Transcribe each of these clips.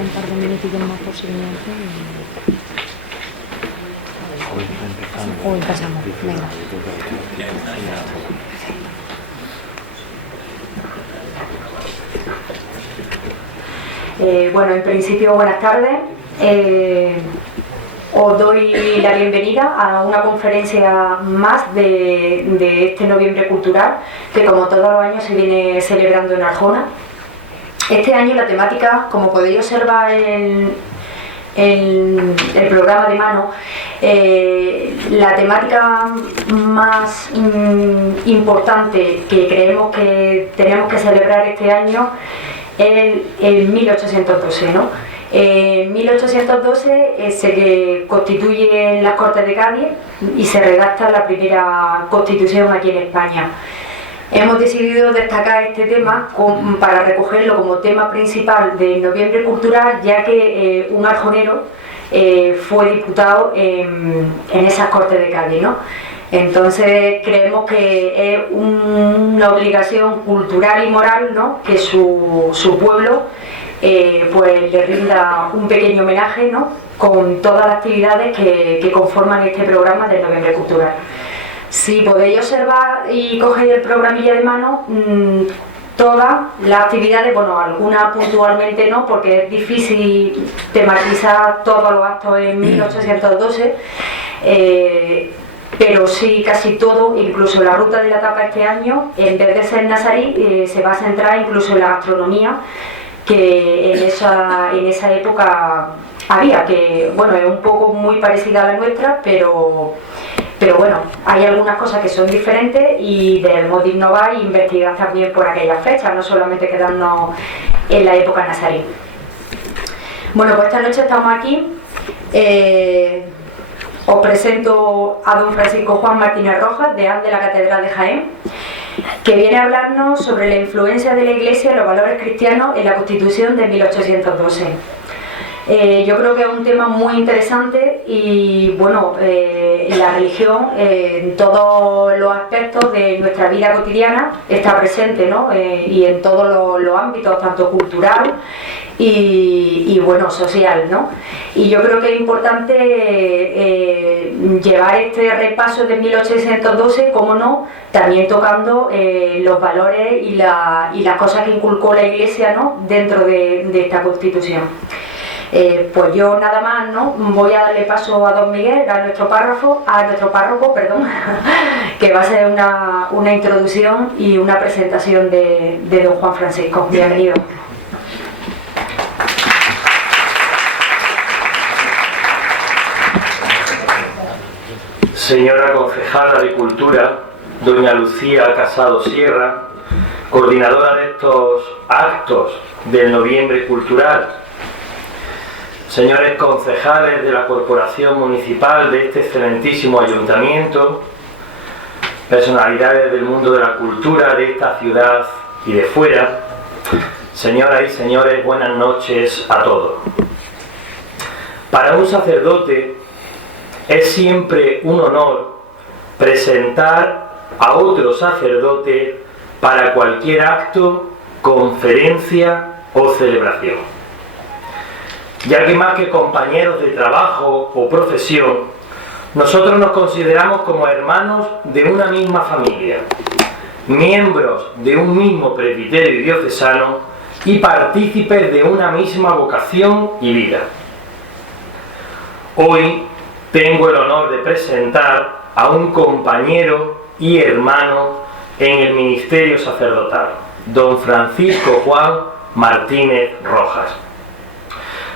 un par de minutitos más por seguimiento o empezamos. Venga. Bueno, en principio, buenas tardes. Os doy la bienvenida a una conferencia más de este Noviembre Cultural, que como todos los años se viene celebrando en Arjona. Este año la temática, como podéis observar en el programa de mano, la temática más importante que creemos que tenemos que celebrar este año es el 1812, ¿no? En 1812 se constituyen las Cortes de Cádiz y se redacta la primera Constitución aquí en España. Hemos decidido destacar este tema para recogerlo como tema principal del Noviembre Cultural, ya que un arjonero fue diputado en esas Cortes de Cádiz, ¿no? Entonces creemos que es una obligación cultural y moral, ¿no?, que su pueblo pues le rinda un pequeño homenaje, ¿no?, con todas las actividades que conforman este programa del Noviembre Cultural. Si podéis observar y cogéis el programilla de mano, todas las actividades, bueno, algunas puntualmente no, porque es difícil tematizar todos los actos en 1812, pero sí casi todo, incluso la ruta de la tapa este año, en vez de ser nazarí, se va a centrar incluso en la gastronomía que en esa época había, que bueno, es un poco muy parecida a la nuestra, pero bueno, hay algunas cosas que son diferentes y debemos de innovar e investigar también por aquellas fechas, no solamente quedarnos en la época nazarí. Bueno, pues esta noche estamos aquí. Os presento a don Francisco Juan Martínez Rojas, deán de la Catedral de Jaén, que viene a hablarnos sobre la influencia de la Iglesia y los valores cristianos en la Constitución de 1812. Yo creo que es un tema muy interesante y bueno, la religión en todos los aspectos de nuestra vida cotidiana está presente, ¿no? Y en todos los ámbitos, tanto cultural y bueno, social, ¿no? Y yo creo que es importante llevar este repaso de 1812, como no, también tocando los valores y las cosas que inculcó la Iglesia, ¿no?, dentro de esta Constitución. Pues yo nada más, ¿no?, voy a darle paso a don Miguel, a nuestro párroco, que va a ser una introducción y una presentación de don Juan Francisco. Bienvenido. Señora concejala de Cultura, doña Lucía Casado Sierra, coordinadora de estos actos del Noviembre Cultural, señores concejales de la Corporación Municipal de este excelentísimo ayuntamiento, personalidades del mundo de la cultura de esta ciudad y de fuera, señoras y señores, buenas noches a todos. Para un sacerdote es siempre un honor presentar a otro sacerdote para cualquier acto, conferencia o celebración, ya que más que compañeros de trabajo o profesión, nosotros nos consideramos como hermanos de una misma familia, miembros de un mismo presbiterio diocesano y partícipes de una misma vocación y vida. Hoy tengo el honor de presentar a un compañero y hermano en el ministerio sacerdotal, don Francisco Juan Martínez Rojas.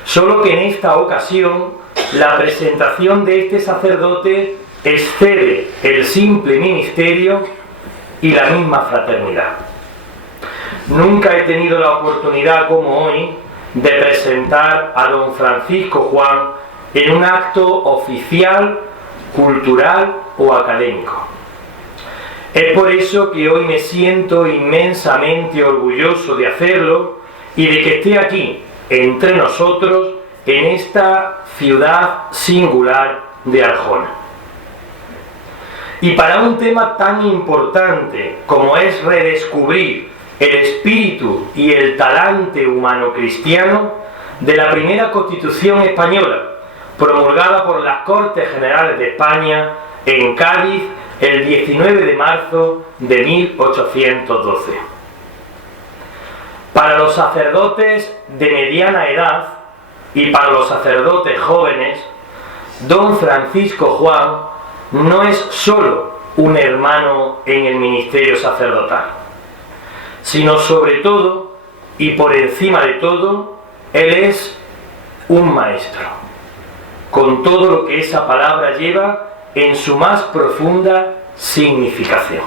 Solo que en esta ocasión la presentación de este sacerdote excede el simple ministerio y la misma fraternidad. Nunca he tenido la oportunidad como hoy de presentar a don Francisco Juan en un acto oficial, cultural o académico. Es por eso que hoy me siento inmensamente orgulloso de hacerlo y de que esté aquí, entre nosotros, en esta ciudad singular de Arjona. Y para un tema tan importante como es redescubrir el espíritu y el talante humano cristiano, de la primera Constitución española, promulgada por las Cortes Generales de España en Cádiz el 19 de marzo de 1812. Para los sacerdotes de mediana edad y para los sacerdotes jóvenes, don Francisco Juan no es solo un hermano en el ministerio sacerdotal, sino sobre todo y por encima de todo, él es un maestro, con todo lo que esa palabra lleva en su más profunda significación.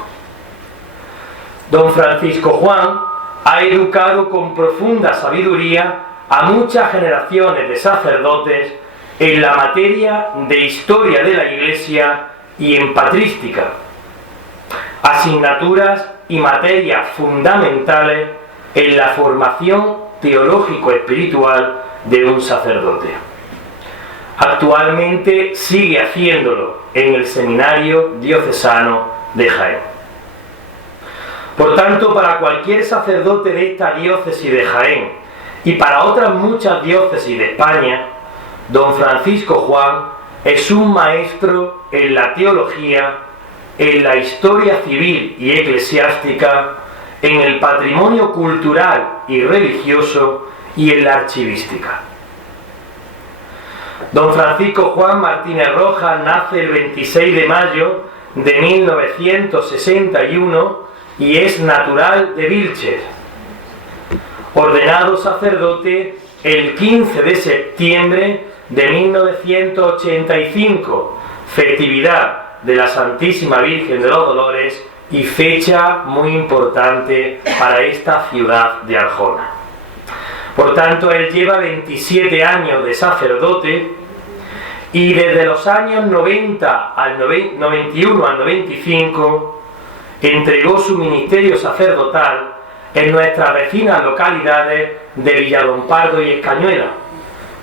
Don Francisco Juan ha educado con profunda sabiduría a muchas generaciones de sacerdotes en la materia de historia de la Iglesia y en patrística, asignaturas y materias fundamentales en la formación teológico-espiritual de un sacerdote. Actualmente sigue haciéndolo en el Seminario Diocesano de Jaén. Por tanto, para cualquier sacerdote de esta diócesis de Jaén y para otras muchas diócesis de España, don Francisco Juan es un maestro en la teología, en la historia civil y eclesiástica, en el patrimonio cultural y religioso y en la archivística. Don Francisco Juan Martínez Rojas nace el 26 de mayo de 1961 y es natural de Vilches. Ordenado sacerdote el 15 de septiembre de 1985, festividad de la Santísima Virgen de los Dolores y fecha muy importante para esta ciudad de Arjona. Por tanto, él lleva 27 años de sacerdote y desde los años 90 al 91 al 95 entregó su ministerio sacerdotal en nuestras vecinas localidades de Villalompardo y Escañuela.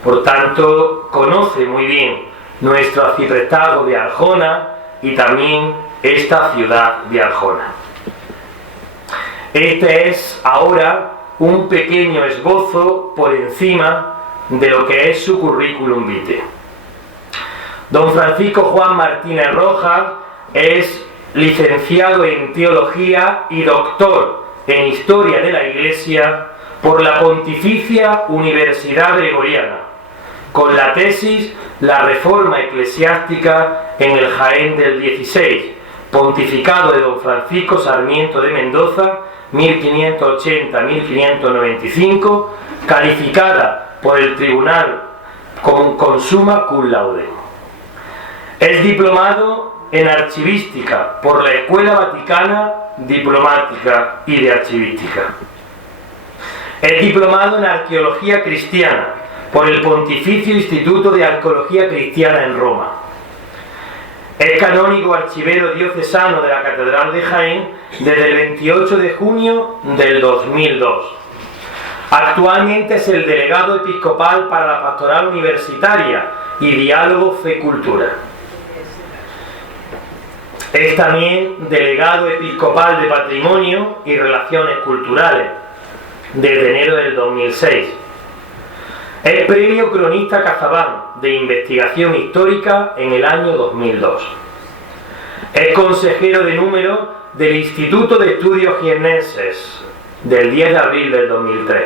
Por tanto, conoce muy bien nuestro arciprestazgo de Arjona y también esta ciudad de Arjona. Este es ahora un pequeño esbozo por encima de lo que es su currículum vitae. Don Francisco Juan Martínez Rojas es licenciado en Teología y doctor en Historia de la Iglesia por la Pontificia Universidad Gregoriana, con la tesis La Reforma Eclesiástica en el Jaén del 16, pontificado de don Francisco Sarmiento de Mendoza, 1580-1595, calificada por el Tribunal con summa cum laude. Es diplomado en Archivística por la Escuela Vaticana Diplomática y de Archivística. Es diplomado en Arqueología Cristiana por el Pontificio Instituto de Arqueología Cristiana en Roma. Es canónigo archivero diocesano de la Catedral de Jaén desde el 28 de junio del 2002. Actualmente es el delegado episcopal para la pastoral universitaria y diálogo fe-cultura. Es también delegado episcopal de Patrimonio y Relaciones Culturales desde enero del 2006. Es premio Cronista Cazabán de Investigación Histórica en el año 2002. Es consejero de número del Instituto de Estudios Jiennenses del 10 de abril del 2003.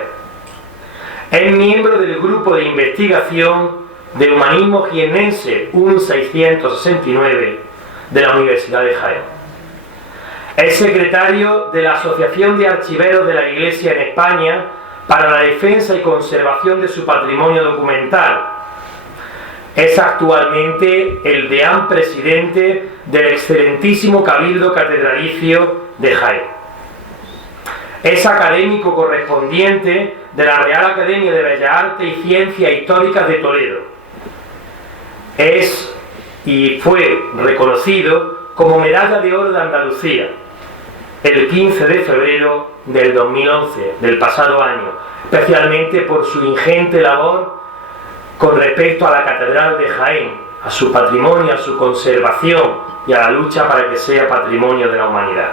Es miembro del Grupo de Investigación de Humanismo Jiennense 1669 de la Universidad de Jaén. Es secretario de la Asociación de Archiveros de la Iglesia en España para la defensa y conservación de su patrimonio documental. Es actualmente el deán presidente del excelentísimo Cabildo Catedralicio de Jaén. Es académico correspondiente de la Real Academia de Bellas Artes y Ciencias Históricas de Toledo. Es y fue reconocido como Medalla de Oro de Andalucía el 15 de febrero del 2011, del pasado año, especialmente por su ingente labor con respecto a la Catedral de Jaén, a su patrimonio, a su conservación y a la lucha para que sea patrimonio de la humanidad.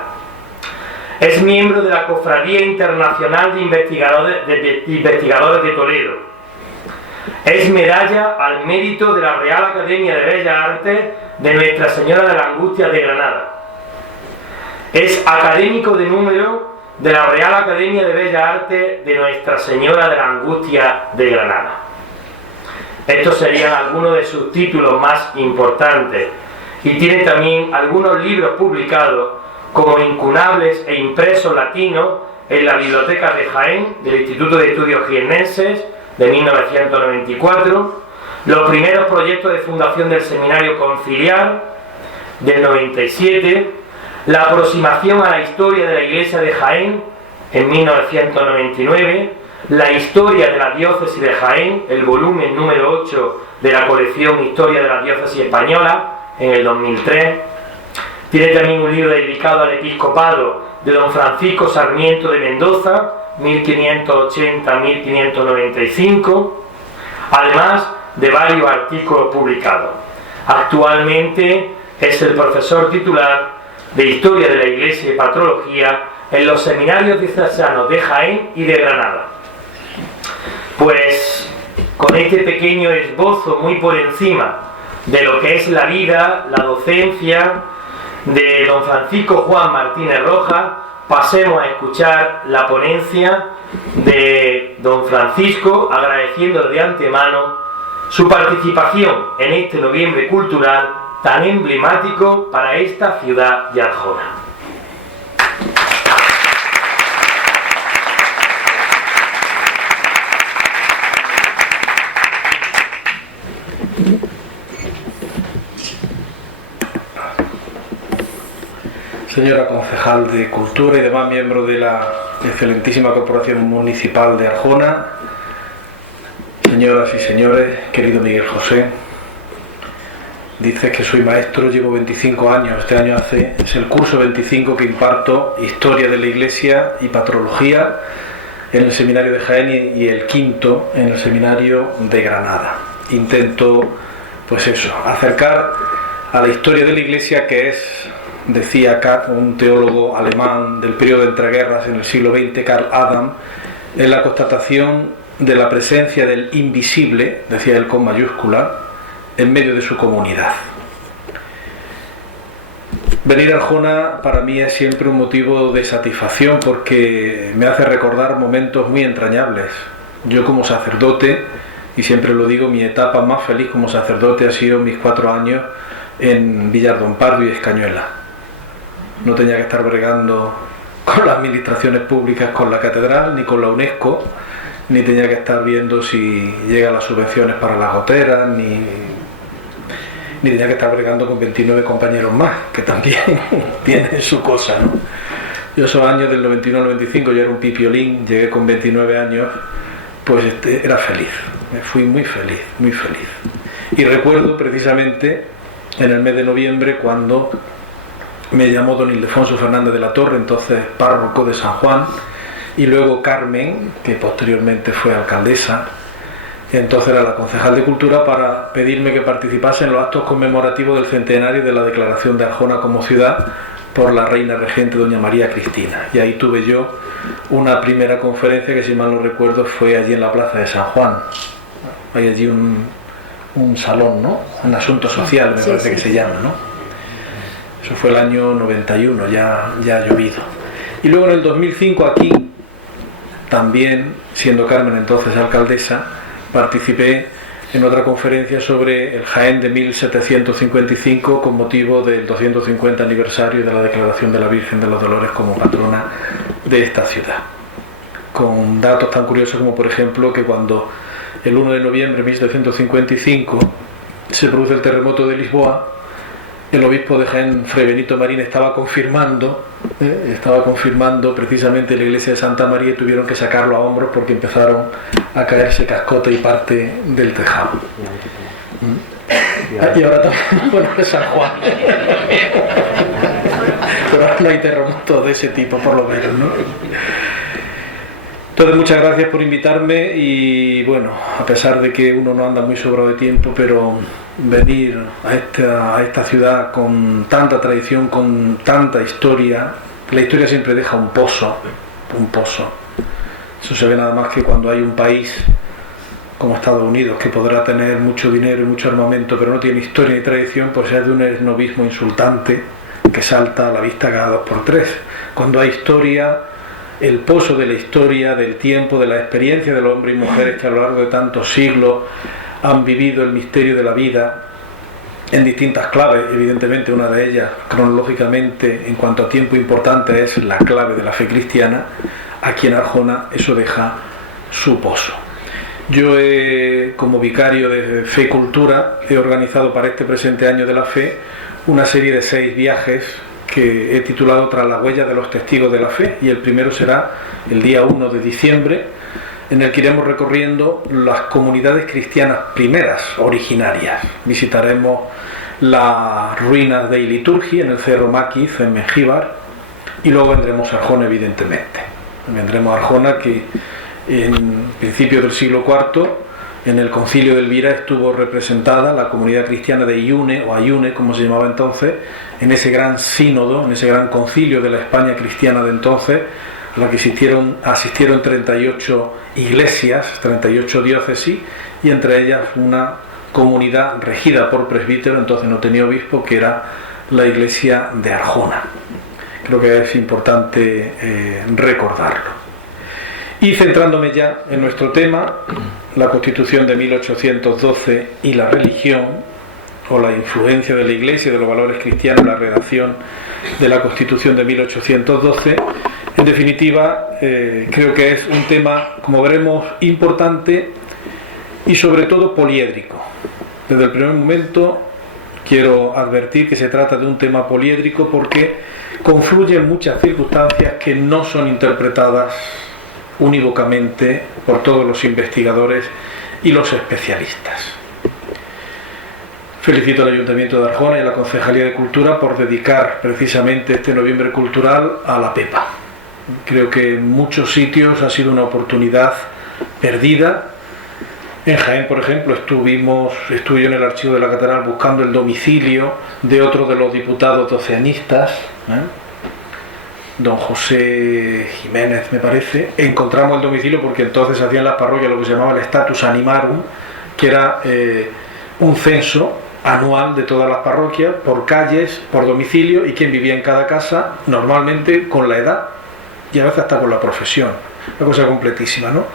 Es miembro de la Cofradía Internacional de Investigadores de Toledo. Es medalla al mérito de la Real Academia de Bellas Artes de Nuestra Señora de la Angustia de Granada. Es académico de número de la Real Academia de Bellas Artes de Nuestra Señora de la Angustia de Granada. Estos serían algunos de sus títulos más importantes, y tiene también algunos libros publicados como incunables e impresos latinos en la Biblioteca de Jaén del Instituto de Estudios Jiennenses de 1994, los primeros proyectos de fundación del Seminario Conciliar del 97, la aproximación a la historia de la Iglesia de Jaén en 1999, la historia de la diócesis de Jaén, el volumen número 8 de la colección Historia de la Diócesis Española en el 2003. Tiene también un libro dedicado al episcopado de don Francisco Sarmiento de Mendoza, 1580-1595, además de varios artículos publicados. Actualmente es el profesor titular de Historia de la Iglesia y Patrología en los seminarios diocesanos de Jaén y de Granada. Pues con este pequeño esbozo muy por encima de lo que es la vida, la docencia de don Francisco Juan Martínez Rojas, pasemos a escuchar la ponencia de don Francisco, agradeciendo de antemano su participación en este noviembre cultural tan emblemático para esta ciudad de Arjona. Señora concejal de Cultura y demás miembros de la excelentísima Corporación Municipal de Arjona, señoras y señores, querido Miguel José, dices que soy maestro, llevo 25 años, este año es el curso 25 que imparto Historia de la Iglesia y Patrología en el Seminario de Jaén y el quinto en el Seminario de Granada. Intento, pues eso, acercar a la historia de la Iglesia, que es, decía un teólogo alemán del periodo de entreguerras en el siglo XX, Karl Adam, en la constatación de la presencia del invisible, decía él con mayúscula, en medio de su comunidad. Venir a Arjona para mí es siempre un motivo de satisfacción porque me hace recordar momentos muy entrañables. Yo como sacerdote, y siempre lo digo, mi etapa más feliz como sacerdote ha sido mis 4 años en Villardón Pardo y Escañuela. No tenía que estar bregando con las administraciones públicas, con la catedral, ni con la UNESCO, ni tenía que estar viendo si llegan las subvenciones para las goteras, ni tenía que estar bregando con 29 compañeros más, que también tienen su cosa, ¿no? Yo esos años del 91 al 95, yo era un pipiolín, llegué con 29 años, pues era feliz, fui muy feliz, muy feliz. Y recuerdo precisamente en el mes de noviembre cuando me llamó don Ildefonso Fernández de la Torre, entonces párroco de San Juan, y luego Carmen, que posteriormente fue alcaldesa, entonces era la concejal de Cultura, para pedirme que participase en los actos conmemorativos del centenario de la declaración de Arjona como ciudad por la reina regente doña María Cristina. Y ahí tuve yo una primera conferencia que, si mal no recuerdo, fue allí en la plaza de San Juan. Hay allí un salón, ¿no? Un asunto social, me parece que se llama, ¿no? Eso fue el año 91, ya ha llovido. Y luego en el 2005 aquí, también, siendo Carmen entonces alcaldesa, participé en otra conferencia sobre el Jaén de 1755 con motivo del 250 aniversario de la declaración de la Virgen de los Dolores como patrona de esta ciudad. Con datos tan curiosos como, por ejemplo, que cuando el 1 de noviembre de 1755 se produce el terremoto de Lisboa, el obispo de Jaén, Fray Benito Marín, estaba confirmando precisamente la iglesia de Santa María, y tuvieron que sacarlo a hombros porque empezaron a caerse cascote y parte del tejado. Y ahora también, bueno, es San Juan. Pero ahora no hay terremotos de ese tipo, por lo menos, ¿no? Entonces, muchas gracias por invitarme y, bueno, a pesar de que uno no anda muy sobrado de tiempo, pero venir a esta ciudad con tanta tradición, con tanta historia, la historia siempre deja un pozo. Eso se ve nada más que cuando hay un país como Estados Unidos, que podrá tener mucho dinero y mucho armamento, pero no tiene historia ni tradición, pues es de un esnovismo insultante que salta a la vista cada 2 por 3. Cuando hay historia, el pozo de la historia, del tiempo, de la experiencia de los hombres y mujeres que a lo largo de tantos siglos han vivido el misterio de la vida en distintas claves. Evidentemente una de ellas, cronológicamente, en cuanto a tiempo importante, es la clave de la fe cristiana. Aquí en Arjona eso deja su pozo. Yo, como vicario de Fe y Cultura, he organizado para este presente año de la fe una serie de 6 viajes que he titulado Tras las huellas de los testigos de la fe, y el primero será el día 1 de diciembre, en el que iremos recorriendo las comunidades cristianas primeras, originarias. Visitaremos las ruinas de Iliturgi en el Cerro Maquiz, en Mengíbar, y luego vendremos a Arjona, evidentemente. Vendremos a Arjona, que en principios del siglo IV, en el concilio de Elvira, estuvo representada la comunidad cristiana de Iune, o Ayune, como se llamaba entonces, en ese gran sínodo, en ese gran concilio de la España cristiana de entonces, a la que asistieron 38 iglesias, 38 diócesis, y entre ellas una comunidad regida por presbítero, entonces no tenía obispo, que era la iglesia de Arjona. Creo que es importante recordarlo. Y centrándome ya en nuestro tema, la Constitución de 1812 y la religión, o la influencia de la Iglesia y de los valores cristianos en la redacción de la Constitución de 1812, en definitiva, creo que es un tema, como veremos, importante y sobre todo poliédrico. Desde el primer momento quiero advertir que se trata de un tema poliédrico porque confluyen muchas circunstancias que no son interpretadas unívocamente por todos los investigadores y los especialistas. Felicito al Ayuntamiento de Arjona y a la Concejalía de Cultura por dedicar precisamente este noviembre cultural a la Pepa. Creo que en muchos sitios ha sido una oportunidad perdida. En Jaén, por ejemplo, estuve yo en el archivo de la catedral buscando el domicilio de otro de los diputados doceanistas, don José Jiménez, me parece. Encontramos el domicilio porque entonces hacían en las parroquias lo que se llamaba el status animarum, que era un censo anual de todas las parroquias, por calles, por domicilio, y quién vivía en cada casa, normalmente con la edad y a veces hasta con la profesión. Una cosa completísima, ¿no?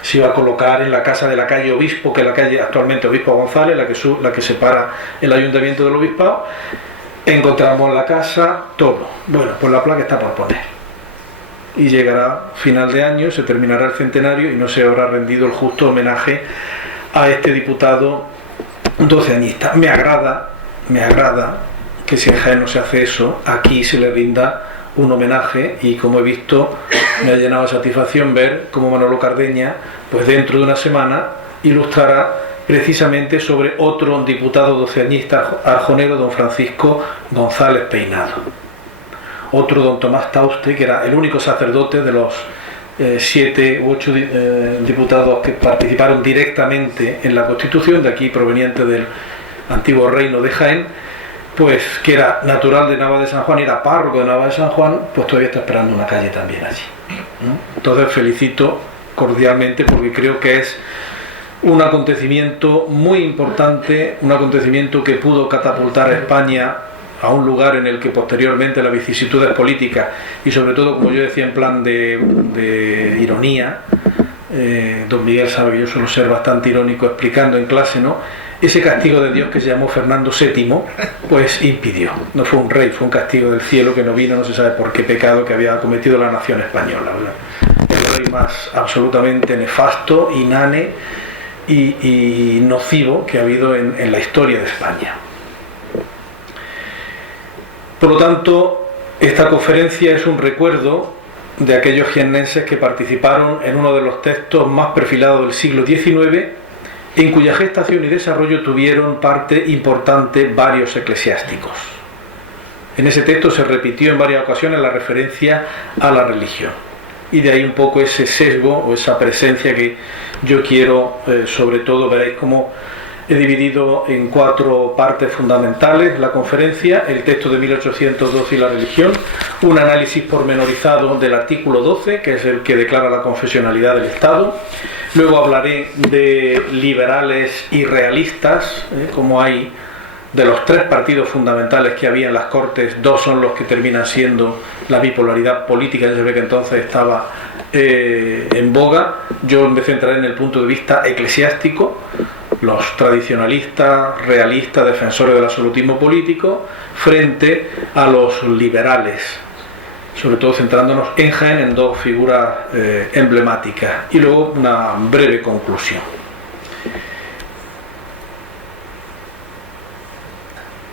Se iba a colocar en la casa de la calle Obispo, que es la calle actualmente Obispo González, la que separa el ayuntamiento del obispado. Encontramos la casa, todo. Bueno, pues la placa está por poner. Y llegará final de año, se terminará el centenario y no se habrá rendido el justo homenaje a este diputado doceañista. Me agrada que si en Jaén no se hace eso, aquí se le rinda un homenaje, y como he visto, me ha llenado de satisfacción ver cómo Manolo Cardeña, pues dentro de una semana, ilustrará precisamente sobre otro diputado doceañista arjonero, don Francisco González Peinado. Otro, don Tomás Tauste, que era el único sacerdote de los 7 u 8 diputados que participaron directamente en la Constitución, de aquí proveniente del antiguo reino de Jaén, pues que era natural de Nava de San Juan y era párroco de Nava de San Juan, pues todavía está esperando una calle también allí. Entonces felicito cordialmente porque creo que es un acontecimiento muy importante, un acontecimiento que pudo catapultar a España a un lugar en el que posteriormente las vicisitudes políticas y sobre todo, como yo decía en plan de ironía, don Miguel sabe que yo suelo ser bastante irónico explicando en clase, ¿no? Ese castigo de Dios que se llamó Fernando VII, pues impidió. No fue un rey, fue un castigo del cielo que no vino, no se sabe por qué pecado que había cometido la nación española, ¿verdad? El rey más absolutamente nefasto, inane y nocivo que ha habido en la historia de España. Por lo tanto, esta conferencia es un recuerdo de aquellos jiennenses que participaron en uno de los textos más perfilados del siglo XIX, en cuya gestación y desarrollo tuvieron parte importante varios eclesiásticos. En ese texto se repitió en varias ocasiones la referencia a la religión, y de ahí un poco ese sesgo o esa presencia que yo quiero, sobre todo veréis cómo He dividido en 4 partes fundamentales la conferencia: el texto de 1812 y la religión, un análisis pormenorizado del artículo 12, que es el que declara la confesionalidad del Estado. Luego hablaré de liberales y realistas, como hay de los 3 partidos fundamentales que había en las Cortes, 2 son los que terminan siendo la bipolaridad política. Ya se ve que entonces estaba en boga. Yo me centraré en el punto de vista eclesiástico: los tradicionalistas, realistas, defensores del absolutismo político, frente a los liberales, sobre todo centrándonos en Jaén en 2 figuras emblemáticas, y luego una breve conclusión.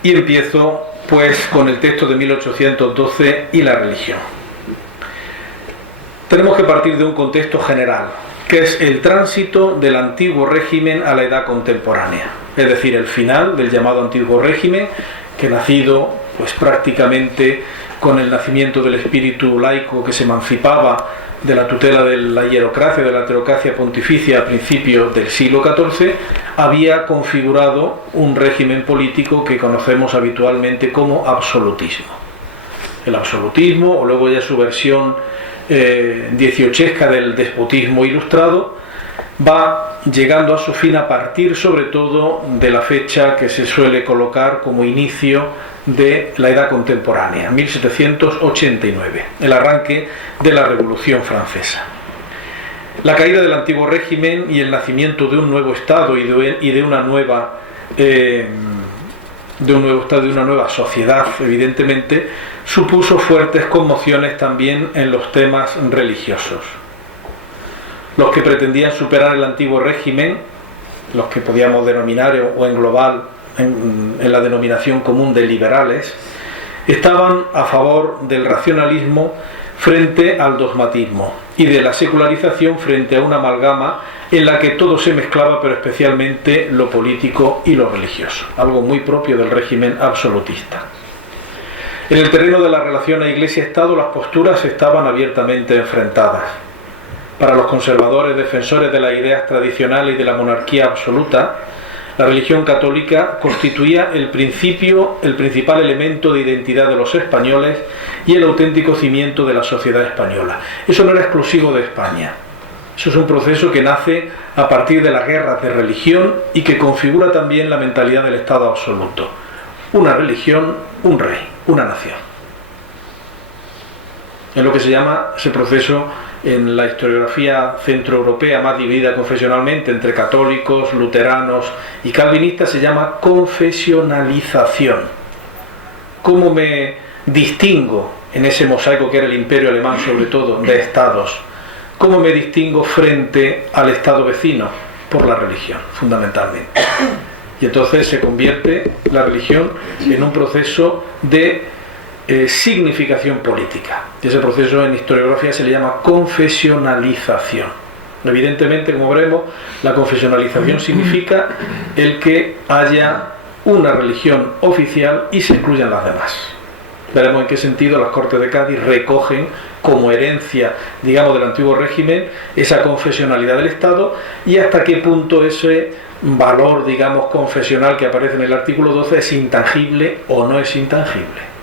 Y empiezo pues con el texto de 1812 y la religión. Tenemos que partir de un contexto general, que es el tránsito del antiguo régimen a la edad contemporánea, es decir, el final del llamado antiguo régimen, que nacido pues prácticamente con el nacimiento del espíritu laico que se emancipaba de la tutela de la hierocracia, de la teocracia pontificia a principios del siglo XIV, había configurado un régimen político que conocemos habitualmente como absolutismo. El absolutismo, o luego ya su versión dieciochesca del despotismo ilustrado, va llegando a su fin a partir sobre todo de la fecha que se suele colocar como inicio de la edad contemporánea, 1789, el arranque de la Revolución Francesa. La caída del antiguo régimen y el nacimiento de un nuevo Estado y de una nueva Estado y una nueva sociedad, evidentemente, supuso fuertes conmociones también en los temas religiosos. Los que pretendían superar el antiguo régimen, los que podíamos denominar o englobar en la denominación común de liberales, estaban a favor del racionalismo frente al dogmatismo y de la secularización frente a una amalgama en la que todo se mezclaba, pero especialmente lo político y lo religioso, algo muy propio del régimen absolutista. En el terreno de la relación a Iglesia-Estado, las posturas estaban abiertamente enfrentadas. Para los conservadores defensores de las ideas tradicionales y de la monarquía absoluta, la religión católica constituía el principal elemento de identidad de los españoles y el auténtico cimiento de la sociedad española. Eso no era exclusivo de España. Eso es un proceso que nace a partir de las guerras de religión y que configura también la mentalidad del Estado absoluto. Una religión, un rey, una nación. Es lo que se llama ese proceso en la historiografía centroeuropea más dividida confesionalmente entre católicos, luteranos y calvinistas, se llama confesionalización. ¿Cómo me distingo en ese mosaico que era el imperio alemán, sobre todo, de estados? ¿Cómo me distingo frente al estado vecino? Por la religión, fundamentalmente. Y entonces se convierte la religión en un proceso de significación política. Y ese proceso en historiografía se le llama confesionalización. Evidentemente, como veremos, la confesionalización significa el que haya una religión oficial y se incluyan las demás. Veremos en qué sentido las Cortes de Cádiz recogen como herencia, digamos, del antiguo régimen esa confesionalidad del Estado y hasta qué punto ese valor, digamos, confesional que aparece en el artículo 12 es intangible o no es intangible.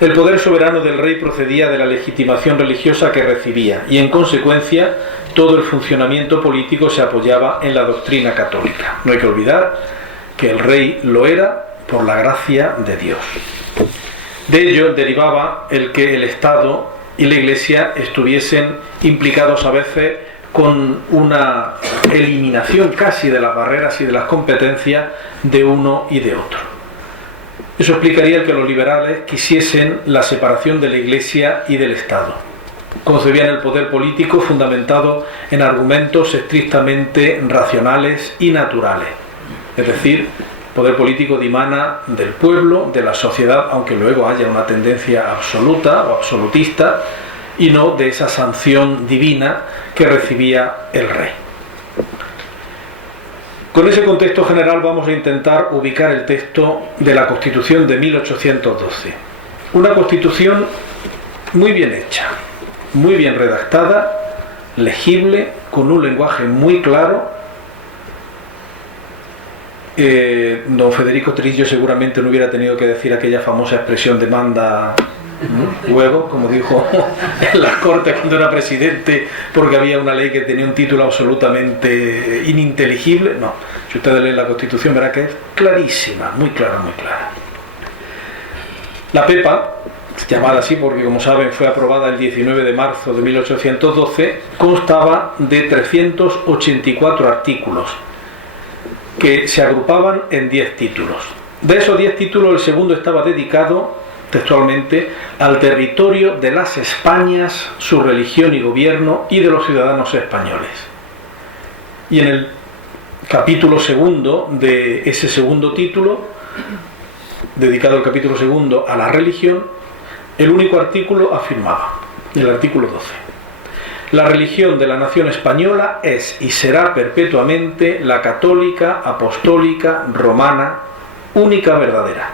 El poder soberano del rey procedía de la legitimación religiosa que recibía y, en consecuencia, todo el funcionamiento político se apoyaba en la doctrina católica. No hay que olvidar que el rey lo era por la gracia de Dios. De ello derivaba el que el Estado y la Iglesia estuviesen implicados a veces con una eliminación casi de las barreras y de las competencias de uno y de otro. Eso explicaría el que los liberales quisiesen la separación de la Iglesia y del Estado. Concebían el poder político fundamentado en argumentos estrictamente racionales y naturales. Es decir, el poder político dimana del pueblo, de la sociedad, aunque luego haya una tendencia absoluta o absolutista, y no de esa sanción divina que recibía el rey. Con ese contexto general vamos a intentar ubicar el texto de la Constitución de 1812. Una Constitución muy bien hecha, muy bien redactada, legible, con un lenguaje muy claro, don Federico Trillo seguramente no hubiera tenido que decir aquella famosa expresión de manda huevo, como dijo en las Cortes cuando era presidente, porque había una ley que tenía un título absolutamente ininteligible. No, si ustedes leen la Constitución verán que es clarísima, muy clara, muy clara. La Pepa, llamada así porque, como saben, fue aprobada el 19 de marzo de 1812, constaba de 384 artículos que se agrupaban en 10 títulos. De esos 10 títulos, el segundo estaba dedicado textualmente al territorio de las Españas, su religión y gobierno, y de los ciudadanos españoles. Y en el capítulo segundo de ese segundo título, dedicado al capítulo segundo a la religión, el único artículo afirmaba, el artículo 12: la religión de la nación española es y será perpetuamente la católica, apostólica, romana, única, verdadera.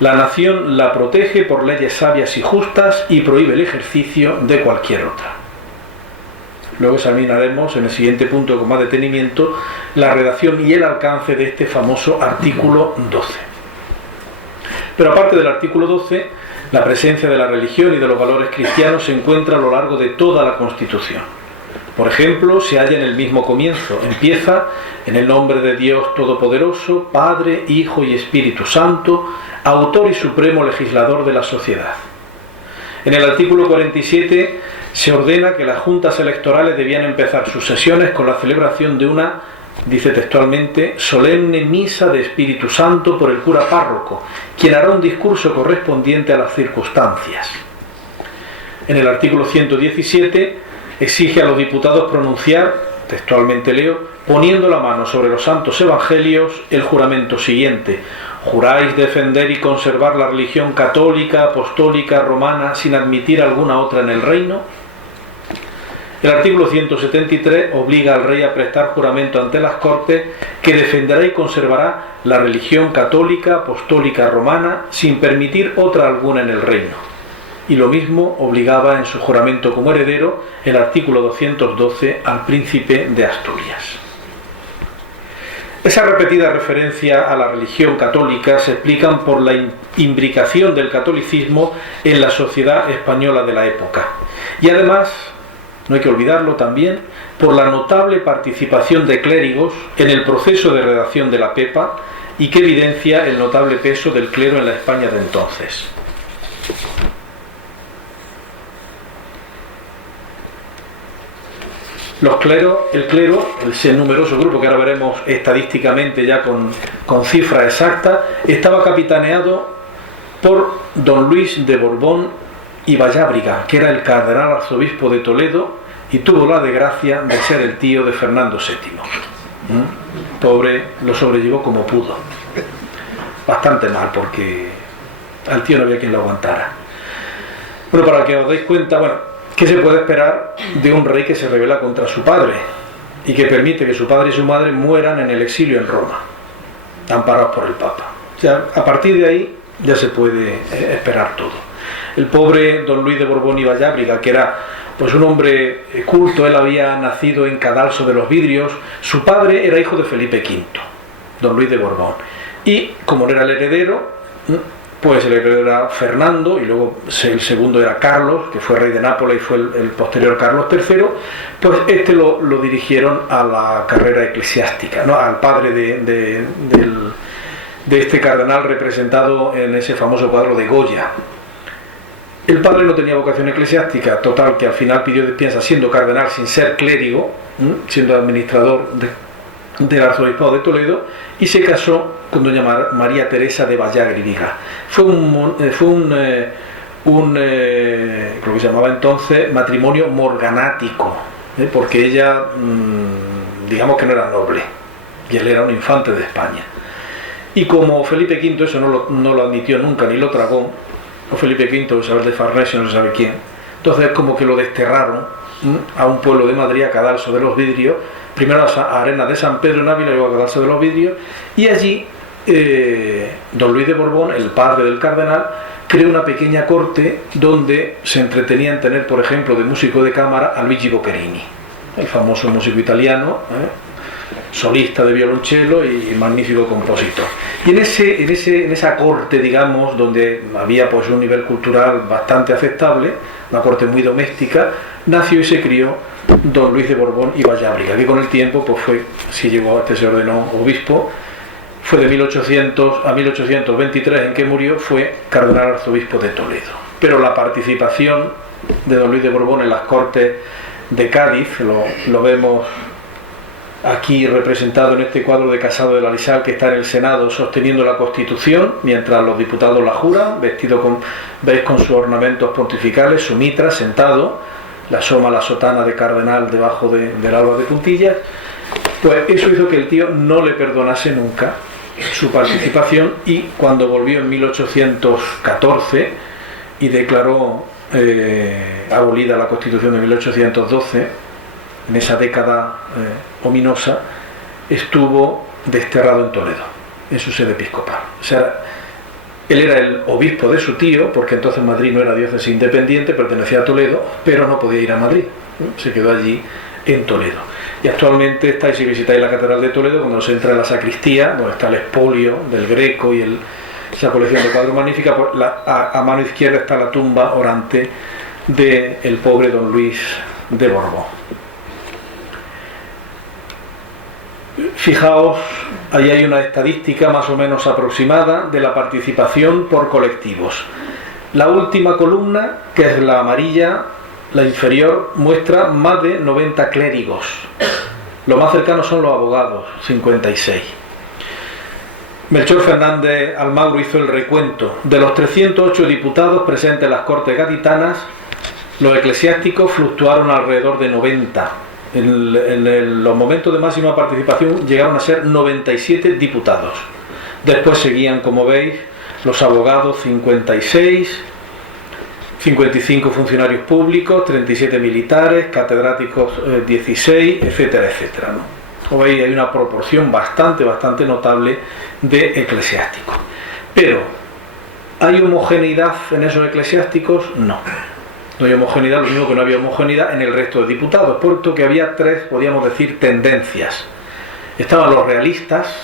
La nación la protege por leyes sabias y justas y prohíbe el ejercicio de cualquier otra. Luego examinaremos en el siguiente punto con más detenimiento la redacción y el alcance de este famoso artículo 12. Pero aparte del artículo 12, la presencia de la religión y de los valores cristianos se encuentra a lo largo de toda la Constitución. Por ejemplo, se halla en el mismo comienzo. Empieza en el nombre de Dios Todopoderoso, Padre, Hijo y Espíritu Santo, autor y supremo legislador de la sociedad. En el artículo 47 se ordena que las juntas electorales debían empezar sus sesiones con la celebración de una, dice textualmente, solemne misa de Espíritu Santo por el cura párroco, quien hará un discurso correspondiente a las circunstancias. En el artículo 117 exige a los diputados pronunciar, textualmente leo, poniendo la mano sobre los santos evangelios, el juramento siguiente: juráis defender y conservar la religión católica, apostólica, romana, sin admitir alguna otra en el reino. El artículo 173 obliga al rey a prestar juramento ante las Cortes que defenderá y conservará la religión católica, apostólica, romana, sin permitir otra alguna en el reino. Y lo mismo obligaba en su juramento como heredero el artículo 212 al príncipe de Asturias. Esa repetida referencia a la religión católica se explican por la imbricación del catolicismo en la sociedad española de la época. Y además, no hay que olvidarlo también, por la notable participación de clérigos en el proceso de redacción de la Pepa, y que evidencia el notable peso del clero en la España de entonces. El clero, ese numeroso grupo que ahora veremos estadísticamente ya con cifra exacta, estaba capitaneado por don Luis de Borbón y Vallábriga, que era el cardenal arzobispo de Toledo y tuvo la desgracia de ser el tío de Fernando VII. Pobre, lo sobrellevó como pudo. Bastante mal, porque al tío no había quien lo aguantara. Bueno, para que os deis cuenta, ¿qué se puede esperar de un rey que se rebela contra su padre y que permite que su padre y su madre mueran en el exilio en Roma, amparados por el Papa? O sea, a partir de ahí ya se puede esperar todo. El pobre don Luis de Borbón y Vallábriga, que era pues un hombre culto, él había nacido en Cadalso de los Vidrios, su padre era hijo de Felipe V, don Luis de Borbón, y como no era el heredero, pues el heredero era Fernando, y luego el segundo era Carlos, que fue rey de Nápoles y fue el posterior Carlos III, pues este lo dirigieron a la carrera eclesiástica, ¿no? Al padre de este cardenal representado en ese famoso cuadro de Goya. El padre no tenía vocación eclesiástica, total, que al final pidió dispensa siendo cardenal sin ser clérigo, siendo administrador del arzobispado de Toledo, y se casó con doña María Teresa de Vallábriga. Fue creo que se llamaba entonces matrimonio morganático, porque ella, digamos que no era noble, y él era un infante de España. Y como Felipe V eso no lo admitió nunca, ni lo tragó, o Felipe V, Isabel de Farnesio, no se sabe quién, entonces como que lo desterraron a un pueblo de Madrid, a Cadalso de los Vidrios, primero a Arenas de San Pedro en Ávila y luego a Cadalso de los Vidrios, y allí don Luis de Borbón, el padre del cardenal, creó una pequeña corte donde se entretenía en tener, por ejemplo, de músico de cámara a Luigi Boccherini, el famoso músico italiano, solista de violonchelo y magnífico compositor. Y en esa corte, digamos, donde había pues un nivel cultural bastante aceptable, una corte muy doméstica, nació y se crió don Luis de Borbón y Vallábriga, que con el tiempo pues se ordenó obispo. Fue de 1800 a 1823 en que murió, fue cardenal arzobispo de Toledo. Pero la participación de don Luis de Borbón en las Cortes de Cádiz, lo vemos aquí representado en este cuadro de Casado de la Lisal, que está en el Senado sosteniendo la Constitución, mientras los diputados la juran, veis con sus ornamentos pontificales, su mitra, sentado, le asoma la sotana de cardenal debajo del alba de puntillas. Pues eso hizo que el tío no le perdonase nunca su participación, y cuando volvió en 1814 y declaró abolida la Constitución de 1812, en esa década ominosa, estuvo desterrado en Toledo, en su sede episcopal. O sea, él era el obispo de su tío, porque entonces Madrid no era diócesis independiente, pertenecía a Toledo, pero no podía ir a Madrid, se quedó allí en Toledo. Y actualmente estáis, si visitáis la Catedral de Toledo, cuando se entra en la sacristía, donde está el expolio del Greco y esa colección de cuadros magnífica, pues a mano izquierda está la tumba orante del pobre don Luis de Borbón. Fijaos, ahí hay una estadística más o menos aproximada de la participación por colectivos. La última columna, que es la amarilla, la inferior, muestra más de 90 clérigos. Los más cercanos son los abogados, 56. Melchor Fernández Almagro hizo el recuento. De los 308 diputados presentes en las Cortes gaditanas, los eclesiásticos fluctuaron alrededor de 90. En los momentos de máxima participación llegaron a ser 97 diputados. Después seguían, como veis, los abogados, 56, 55 funcionarios públicos, 37 militares, catedráticos 16, etcétera, etcétera, ¿no? Como veis, hay una proporción bastante notable de eclesiásticos. Pero, ¿hay homogeneidad en esos eclesiásticos? No. No hay homogeneidad, lo mismo que no había homogeneidad en el resto de diputados, puesto que había tres, podríamos decir, tendencias. Estaban los realistas,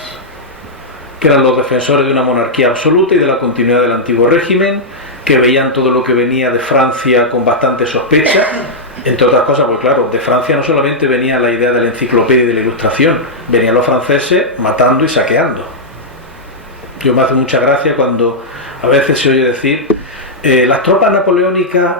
que eran los defensores de una monarquía absoluta y de la continuidad del antiguo régimen, que veían todo lo que venía de Francia con bastante sospecha, entre otras cosas, pues claro, de Francia no solamente venía la idea de la enciclopedia y de la ilustración, venían los franceses matando y saqueando. Yo me hace mucha gracia cuando a veces se oye decir las tropas napoleónicas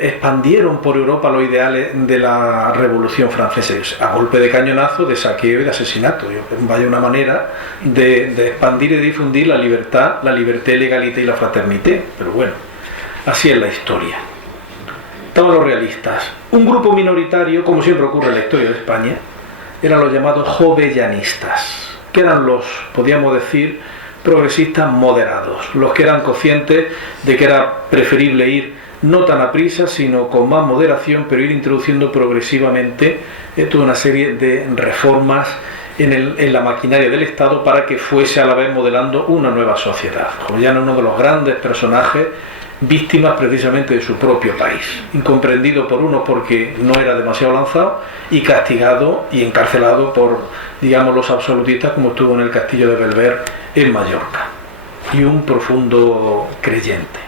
expandieron por Europa los ideales de la Revolución Francesa, a golpe de cañonazo, de saqueo y de asesinato. Vaya una manera de expandir y difundir la libertad, la liberté, l'égalité y la fraternité. Pero bueno, así es la historia. Estaban los realistas. Un grupo minoritario, como siempre ocurre en la historia de España, eran los llamados jovellanistas, que eran los, podríamos decir, progresistas moderados, los que eran conscientes de que era preferible ir no tan a prisa, sino con más moderación, pero ir introduciendo progresivamente toda una serie de reformas en la maquinaria del Estado para que fuese a la vez modelando una nueva sociedad. Jovellanos, uno de los grandes personajes, víctimas precisamente de su propio país, incomprendido por unos porque no era demasiado lanzado, y castigado y encarcelado por, digamos, los absolutistas, como estuvo en el castillo de Belver en Mallorca, y un profundo creyente,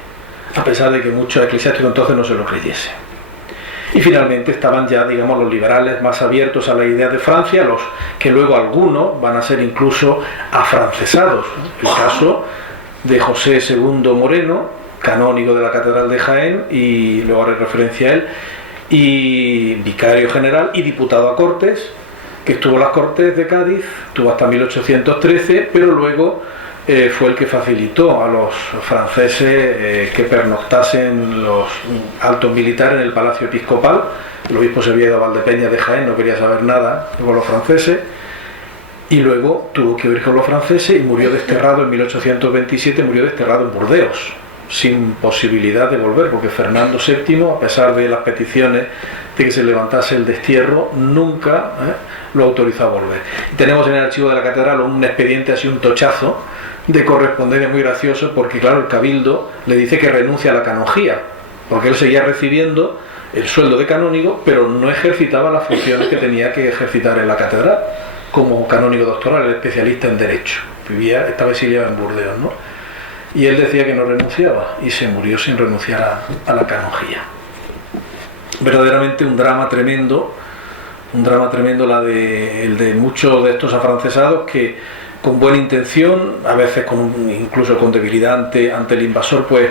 a pesar de que muchos eclesiásticos entonces no se lo creyesen. Y finalmente estaban ya, digamos, los liberales más abiertos a la idea de Francia, los que luego algunos van a ser incluso afrancesados. El caso de José II Moreno, canónigo de la Catedral de Jaén, y luego haré referencia a él, y vicario general y diputado a Cortes, que estuvo en las Cortes de Cádiz, estuvo hasta 1813, pero luego fue el que facilitó a los franceses que pernoctasen los altos militares en el Palacio Episcopal. El obispo se había ido a Valdepeñas de Jaén, no quería saber nada con los franceses, y luego tuvo que huir con los franceses y murió desterrado en 1827, murió desterrado en Burdeos, sin posibilidad de volver, porque Fernando VII, a pesar de las peticiones de que se levantase el destierro, nunca lo autorizó a volver. Y tenemos en el archivo de la catedral un expediente, así un tochazo de correspondencia muy gracioso, porque claro, el cabildo le dice que renuncia a la canonjía, porque él seguía recibiendo el sueldo de canónigo, pero no ejercitaba las funciones que tenía que ejercitar en la catedral. como canónigo doctoral, era especialista en Derecho. Estaba exiliado en Burdeos, ¿no? Y él decía que no renunciaba y se murió sin renunciar a la canonjía. Verdaderamente un drama tremendo el de muchos de estos afrancesados que con buena intención, a veces incluso con debilidad ante el invasor, pues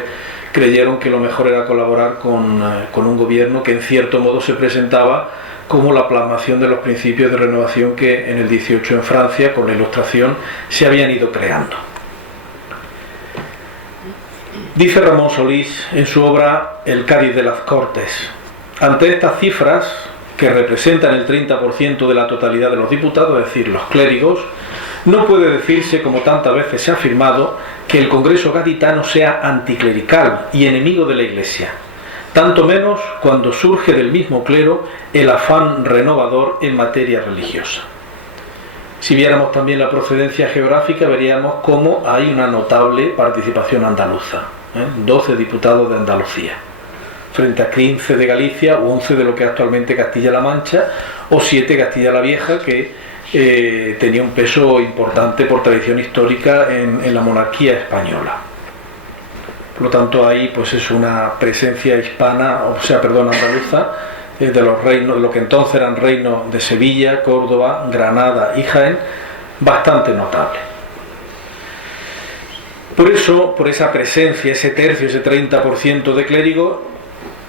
creyeron que lo mejor era colaborar con un gobierno que en cierto modo se presentaba como la plasmación de los principios de renovación que en el 18 en Francia, con la Ilustración, se habían ido creando. Dice Ramón Solís en su obra El Cádiz de las Cortes: ante estas cifras, que representan el 30% de la totalidad de los diputados, es decir, los clérigos, no puede decirse, como tantas veces se ha afirmado, que el Congreso gaditano sea anticlerical y enemigo de la Iglesia, tanto menos cuando surge del mismo clero el afán renovador en materia religiosa. Si viéramos también la procedencia geográfica, veríamos cómo hay una notable participación andaluza, 12 diputados de Andalucía, frente a 15 de Galicia o 11 de lo que es actualmente Castilla-La Mancha, o 7 Castilla-La Vieja, que tenía un peso importante por tradición histórica en la monarquía española. Por lo tanto, ahí pues es una presencia andaluza, de los reinos, lo que entonces eran reinos de Sevilla, Córdoba, Granada y Jaén, bastante notable. Por eso, por esa presencia, ese tercio, ese 30% de clérigos,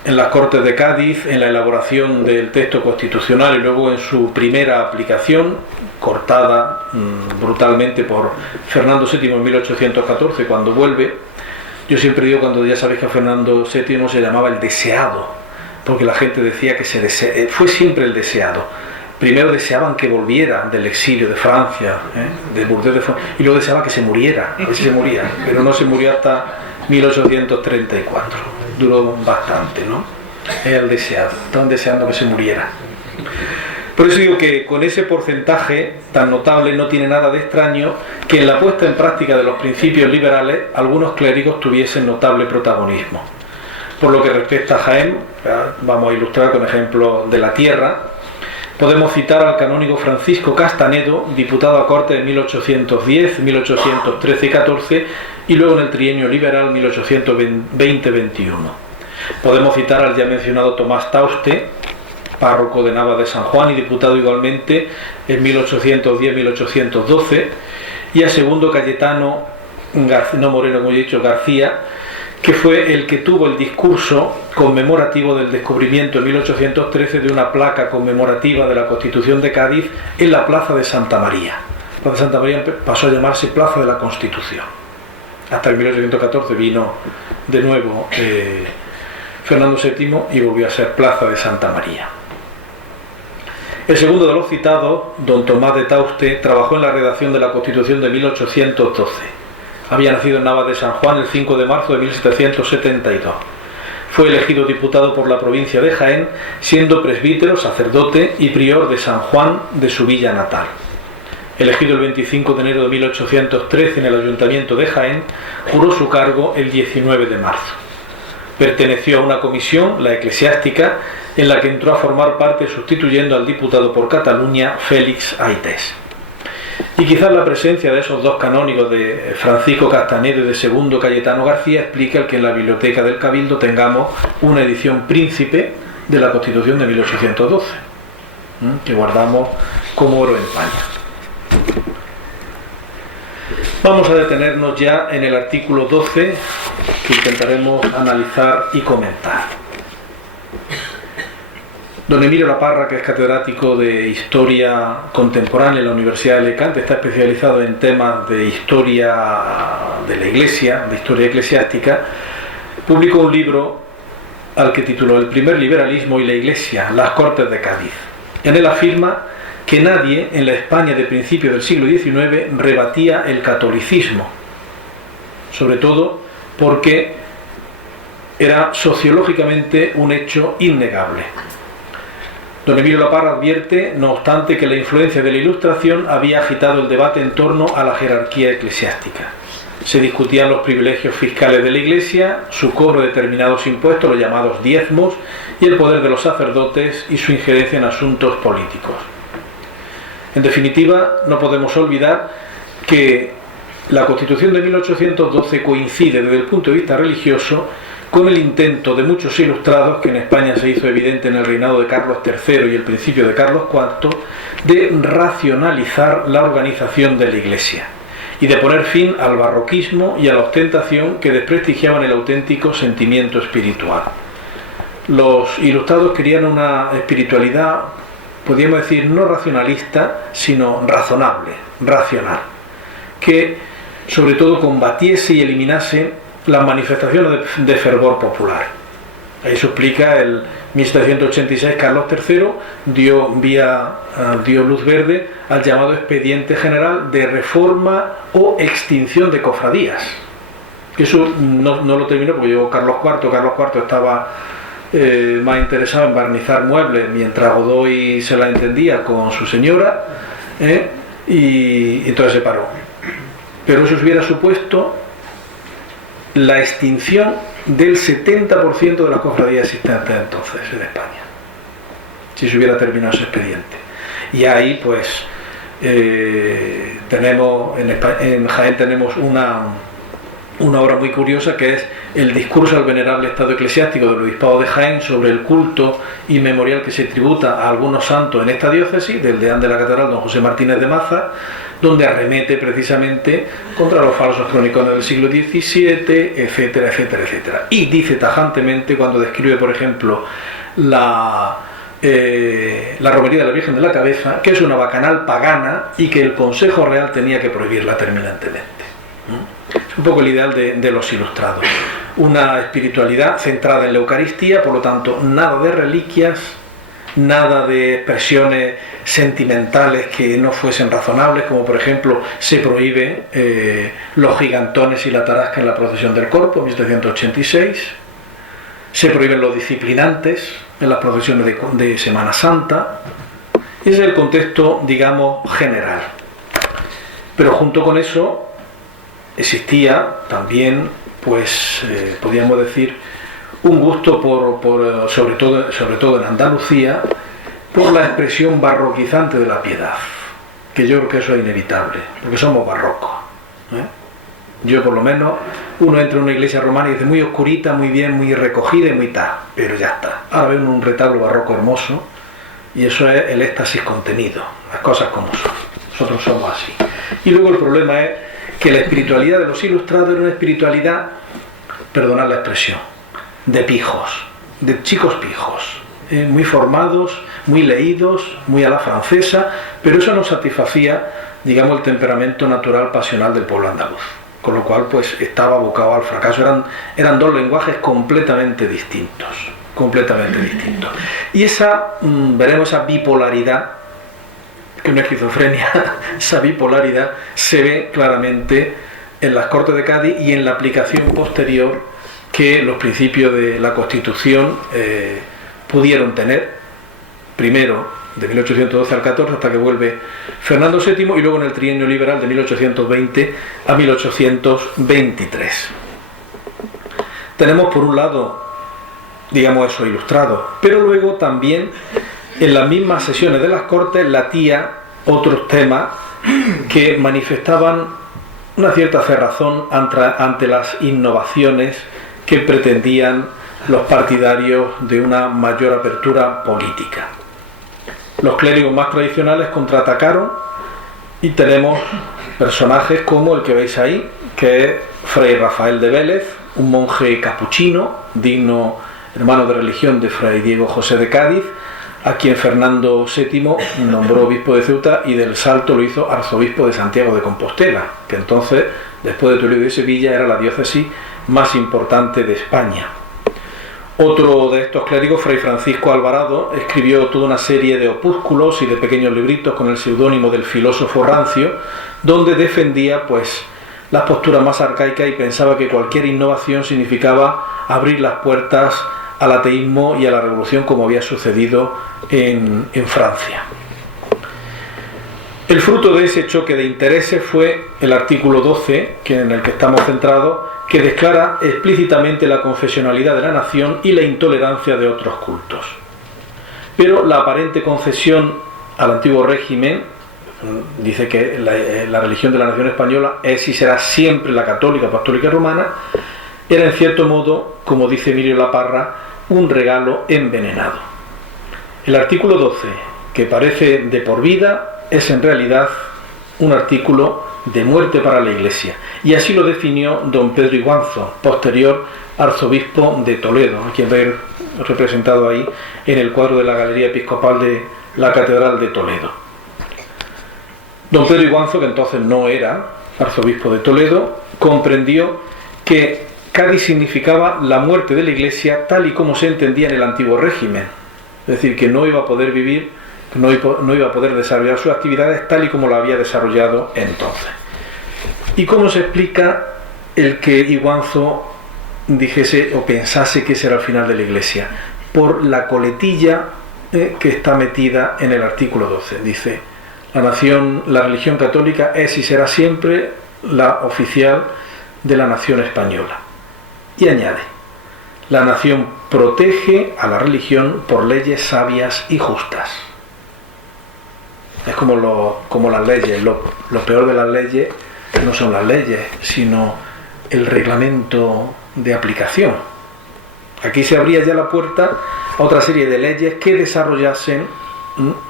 en las Cortes de Cádiz, en la elaboración del texto constitucional y luego en su primera aplicación, cortada brutalmente por Fernando VII en 1814, cuando vuelve. Yo siempre digo, cuando ya sabéis que a Fernando VII se llamaba el deseado, porque la gente decía que fue siempre el deseado. Primero deseaban que volviera del exilio de Francia, de Burdeos de Francia, y luego deseaban que se muriera, a ver si se moría, pero no se murió hasta 1834. Duró bastante, ¿no? Era el deseado, estaban deseando que se muriera. Por eso digo que con ese porcentaje tan notable no tiene nada de extraño que en la puesta en práctica de los principios liberales algunos clérigos tuviesen notable protagonismo. Por lo que respecta a Jaén, vamos a ilustrar con ejemplos de la tierra. Podemos citar al canónigo Francisco Castanedo, diputado a Cortes en 1810, 1813 y 14, y luego en el trienio liberal 1820-21. Podemos citar al ya mencionado Tomás Tauste, párroco de Navas de San Juan y diputado igualmente en 1810-1812, y a segundo Cayetano García, que fue el que tuvo el discurso conmemorativo del descubrimiento en 1813 de una placa conmemorativa de la Constitución de Cádiz en la Plaza de Santa María. La Plaza de Santa María pasó a llamarse Plaza de la Constitución. Hasta el 1814 vino de nuevo Fernando VII y volvió a ser Plaza de Santa María. El segundo de los citados, don Tomás de Tauste, trabajó en la redacción de la Constitución de 1812. Había nacido en Navas de San Juan el 5 de marzo de 1772. Fue elegido diputado por la provincia de Jaén, siendo presbítero, sacerdote y prior de San Juan de su villa natal. Elegido el 25 de enero de 1813 en el Ayuntamiento de Jaén, juró su cargo el 19 de marzo. Perteneció a una comisión, la eclesiástica, en la que entró a formar parte sustituyendo al diputado por Cataluña, Félix Aités. Y quizás la presencia de esos dos canónigos, de Francisco Castanedo y de segundo Cayetano García, explica el que en la biblioteca del Cabildo tengamos una edición príncipe de la Constitución de 1812, que guardamos como oro en paño. Vamos a detenernos ya en el artículo 12, que intentaremos analizar y comentar. Don Emilio Laparra, que es catedrático de Historia Contemporánea en la Universidad de Alicante, está especializado en temas de historia de la Iglesia, de historia eclesiástica, publicó un libro al que tituló El primer liberalismo y la Iglesia, las Cortes de Cádiz. En él afirma que nadie en la España de principios del siglo XIX rebatía el catolicismo, sobre todo porque era sociológicamente un hecho innegable. Don Emilio Laparra advierte, no obstante, que la influencia de la Ilustración había agitado el debate en torno a la jerarquía eclesiástica. Se discutían los privilegios fiscales de la Iglesia, su cobro de determinados impuestos, los llamados diezmos, y el poder de los sacerdotes y su injerencia en asuntos políticos. En definitiva, no podemos olvidar que la Constitución de 1812 coincide desde el punto de vista religioso con el intento de muchos ilustrados, que en España se hizo evidente en el reinado de Carlos III y el principio de Carlos IV, de racionalizar la organización de la Iglesia y de poner fin al barroquismo y a la ostentación que desprestigiaban el auténtico sentimiento espiritual. Los ilustrados querían una espiritualidad, podríamos decir, no racionalista, sino razonable, racional, que sobre todo combatiese y eliminase las manifestaciones de fervor popular. Ahí se explica el 1786 Carlos III dio luz verde al llamado expediente general de reforma o extinción de cofradías. Eso no lo terminó porque llegó Carlos IV estaba más interesado en barnizar muebles mientras Godoy se la entendía con su señora, y entonces se paró. Pero eso hubiera supuesto la extinción del 70% de las cofradías existentes entonces en España, si se hubiera terminado ese expediente. Y ahí pues tenemos en Jaén tenemos una obra muy curiosa, que es el discurso al venerable estado eclesiástico del obispado de Jaén sobre el culto inmemorial que se tributa a algunos santos en esta diócesis, del deán de la catedral, don José Martínez de Maza, donde arremete precisamente contra los falsos cronicones del siglo XVII, etcétera, etcétera, etcétera. Y dice tajantemente, cuando describe, por ejemplo, la romería de la Virgen de la Cabeza, que es una bacanal pagana y que el Consejo Real tenía que prohibirla terminantemente. Es un poco el ideal de los ilustrados. Una espiritualidad centrada en la Eucaristía, por lo tanto, nada de reliquias, nada de expresiones sentimentales que no fuesen razonables, como por ejemplo se prohíbe los gigantones y la tarasca en la procesión del Corpus, 1786. Se prohíben los disciplinantes en las procesiones de Semana Santa. Ese es el contexto, digamos, general. Pero junto con eso existía también, pues, podríamos decir, un gusto sobre todo en Andalucía, por la expresión barroquizante de la piedad, que yo creo que eso es inevitable, porque somos barrocos. Yo por lo menos, uno entra en una iglesia romana y dice muy oscurita, muy bien, muy recogida y muy tal, pero ya está. Ahora ve un retablo barroco hermoso y eso es el éxtasis contenido, las cosas como son. Nosotros somos así. Y luego el problema es que la espiritualidad de los ilustrados era una espiritualidad, perdonad la expresión, de pijos, de chicos pijos, muy formados, muy leídos, muy a la francesa, pero eso no satisfacía, digamos, el temperamento natural pasional del pueblo andaluz, con lo cual pues estaba abocado al fracaso. Eran dos lenguajes completamente distintos, y veremos esa bipolaridad, que una esquizofrenia, esa bipolaridad se ve claramente en las Cortes de Cádiz y en la aplicación posterior que los principios de la Constitución pudieron tener, primero de 1812 al 14 hasta que vuelve Fernando VII, y luego en el trienio liberal de 1820 a 1823. Tenemos por un lado, digamos, eso ilustrado, pero luego también en las mismas sesiones de las Cortes latía otros temas que manifestaban una cierta cerrazón ante las innovaciones que pretendían los partidarios de una mayor apertura política. Los clérigos más tradicionales contraatacaron y tenemos personajes como el que veis ahí, que es Fray Rafael de Vélez, un monje capuchino, digno hermano de religión de Fray Diego José de Cádiz, a quien Fernando VII nombró obispo de Ceuta y del Salto lo hizo arzobispo de Santiago de Compostela, que entonces, después de Toledo y Sevilla, era la diócesis más importante de España. Otro de estos clérigos, Fray Francisco Alvarado, escribió toda una serie de opúsculos y de pequeños libritos con el seudónimo del filósofo rancio, donde defendía pues las posturas más arcaicas y pensaba que cualquier innovación significaba abrir las puertas al ateísmo y a la revolución, como había sucedido en Francia. El fruto de ese choque de intereses fue el artículo 12, en el que estamos centrados, que declara explícitamente la confesionalidad de la nación y la intolerancia de otros cultos. Pero la aparente concesión al antiguo régimen Dice que la religión de la nación española es y será siempre la católica, apostólica y romana. Era en cierto modo, como dice Emilio Laparra, un regalo envenenado. El artículo 12, que parece de por vida, es en realidad un artículo de muerte para la Iglesia, y así lo definió don Pedro Iguanzo, posterior arzobispo de Toledo, a quien ver representado ahí en el cuadro de la Galería Episcopal de la Catedral de Toledo. Don Pedro Iguanzo, que entonces no era arzobispo de Toledo, comprendió que Cádiz significaba la muerte de la Iglesia tal y como se entendía en el antiguo régimen, es decir, que no iba a poder vivir, no iba a poder desarrollar sus actividades tal y como lo había desarrollado entonces. ¿Y cómo se explica el que Iguanzo dijese o pensase que ese era el final de la Iglesia? Por la coletilla que está metida en el artículo 12. Dice: la religión católica es y será siempre la oficial de la nación española. Y añade: la nación protege a la religión por leyes sabias y justas. Es como las leyes. Lo peor de las leyes no son las leyes, sino el reglamento de aplicación. Aquí se abría ya la puerta a otra serie de leyes que desarrollasen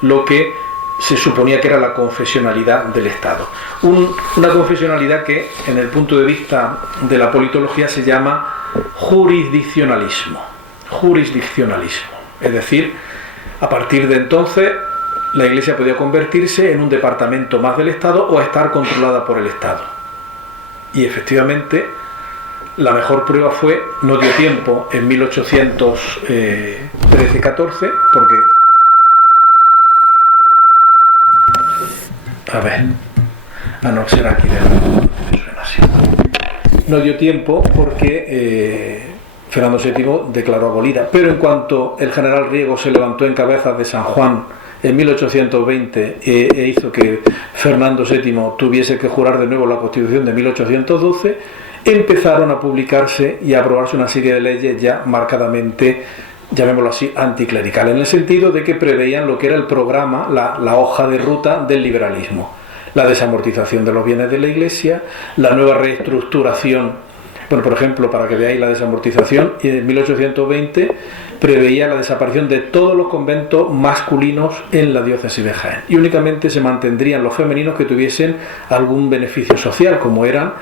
lo que se suponía que era la confesionalidad del Estado. Una confesionalidad que, en el punto de vista de la politología, se llama jurisdiccionalismo. Jurisdiccionalismo. Es decir, a partir de entonces, la Iglesia podía convertirse en un departamento más del Estado o estar controlada por el Estado. Y efectivamente, la mejor prueba no dio tiempo en 1813-14, porque... A ver... no, será aquí de nuevo. No dio tiempo porque Fernando VII declaró abolida. Pero en cuanto el general Riego se levantó en Cabezas de San Juan en 1820 e hizo que Fernando VII tuviese que jurar de nuevo la Constitución de 1812, empezaron a publicarse y a aprobarse una serie de leyes ya marcadamente, llamémoslo así, anticlericales, en el sentido de que preveían lo que era el programa, la hoja de ruta del liberalismo: la desamortización de los bienes de la Iglesia, la nueva reestructuración. Bueno, por ejemplo, para que veáis la desamortización, en 1820 preveía la desaparición de todos los conventos masculinos en la diócesis de Jaén, y únicamente se mantendrían los femeninos que tuviesen algún beneficio social, como eran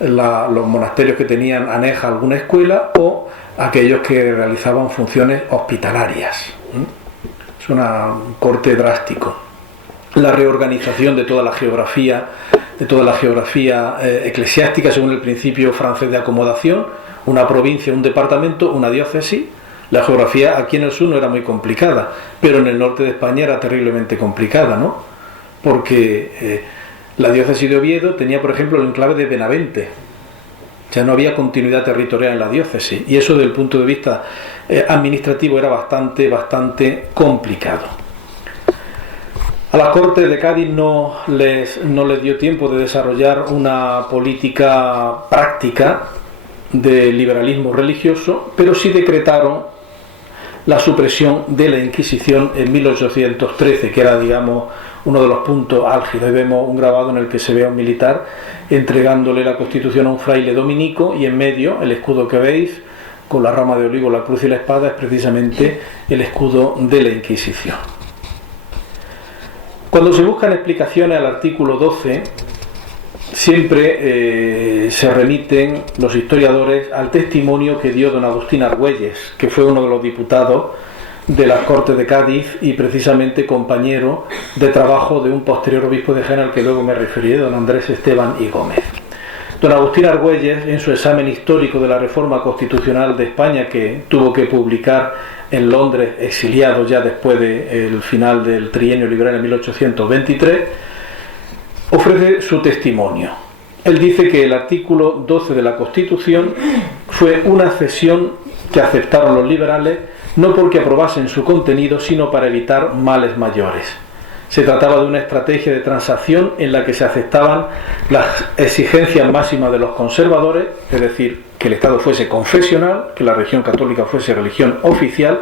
los monasterios que tenían aneja alguna escuela o aquellos que realizaban funciones hospitalarias. Es un corte drástico. La reorganización de toda la geografía eclesiástica según el principio francés de acomodación: una provincia, un departamento, una diócesis. La geografía aquí en el sur no era muy complicada, pero en el norte de España era terriblemente complicada, ¿no? Porque la diócesis de Oviedo tenía, por ejemplo, el enclave de Benavente. O sea, no había continuidad territorial en la diócesis, y eso, desde el punto de vista administrativo, era bastante complicado. A las Cortes de Cádiz no les dio tiempo de desarrollar una política práctica de liberalismo religioso, pero sí decretaron la supresión de la Inquisición en 1813, que era, digamos, uno de los puntos álgidos. Ahí vemos un grabado en el que se ve a un militar entregándole la Constitución a un fraile dominico, y en medio el escudo que veis con la rama de olivo, la cruz y la espada es precisamente el escudo de la Inquisición. Cuando se buscan explicaciones al artículo 12, siempre se remiten los historiadores al testimonio que dio don Agustín Argüelles, que fue uno de los diputados de las Cortes de Cádiz y precisamente compañero de trabajo de un posterior obispo de Jaén al que luego me referiré, don Andrés Esteban y Gómez. Don Agustín Argüelles, en su examen histórico de la reforma constitucional de España, que tuvo que publicar en Londres, exiliado ya después del final del trienio liberal en 1823, ofrece su testimonio. Él dice que el artículo 12 de la Constitución fue una cesión que aceptaron los liberales, no porque aprobasen su contenido, sino para evitar males mayores. Se trataba de una estrategia de transacción en la que se aceptaban las exigencias máximas de los conservadores, es decir, que el Estado fuese confesional, que la religión católica fuese religión oficial,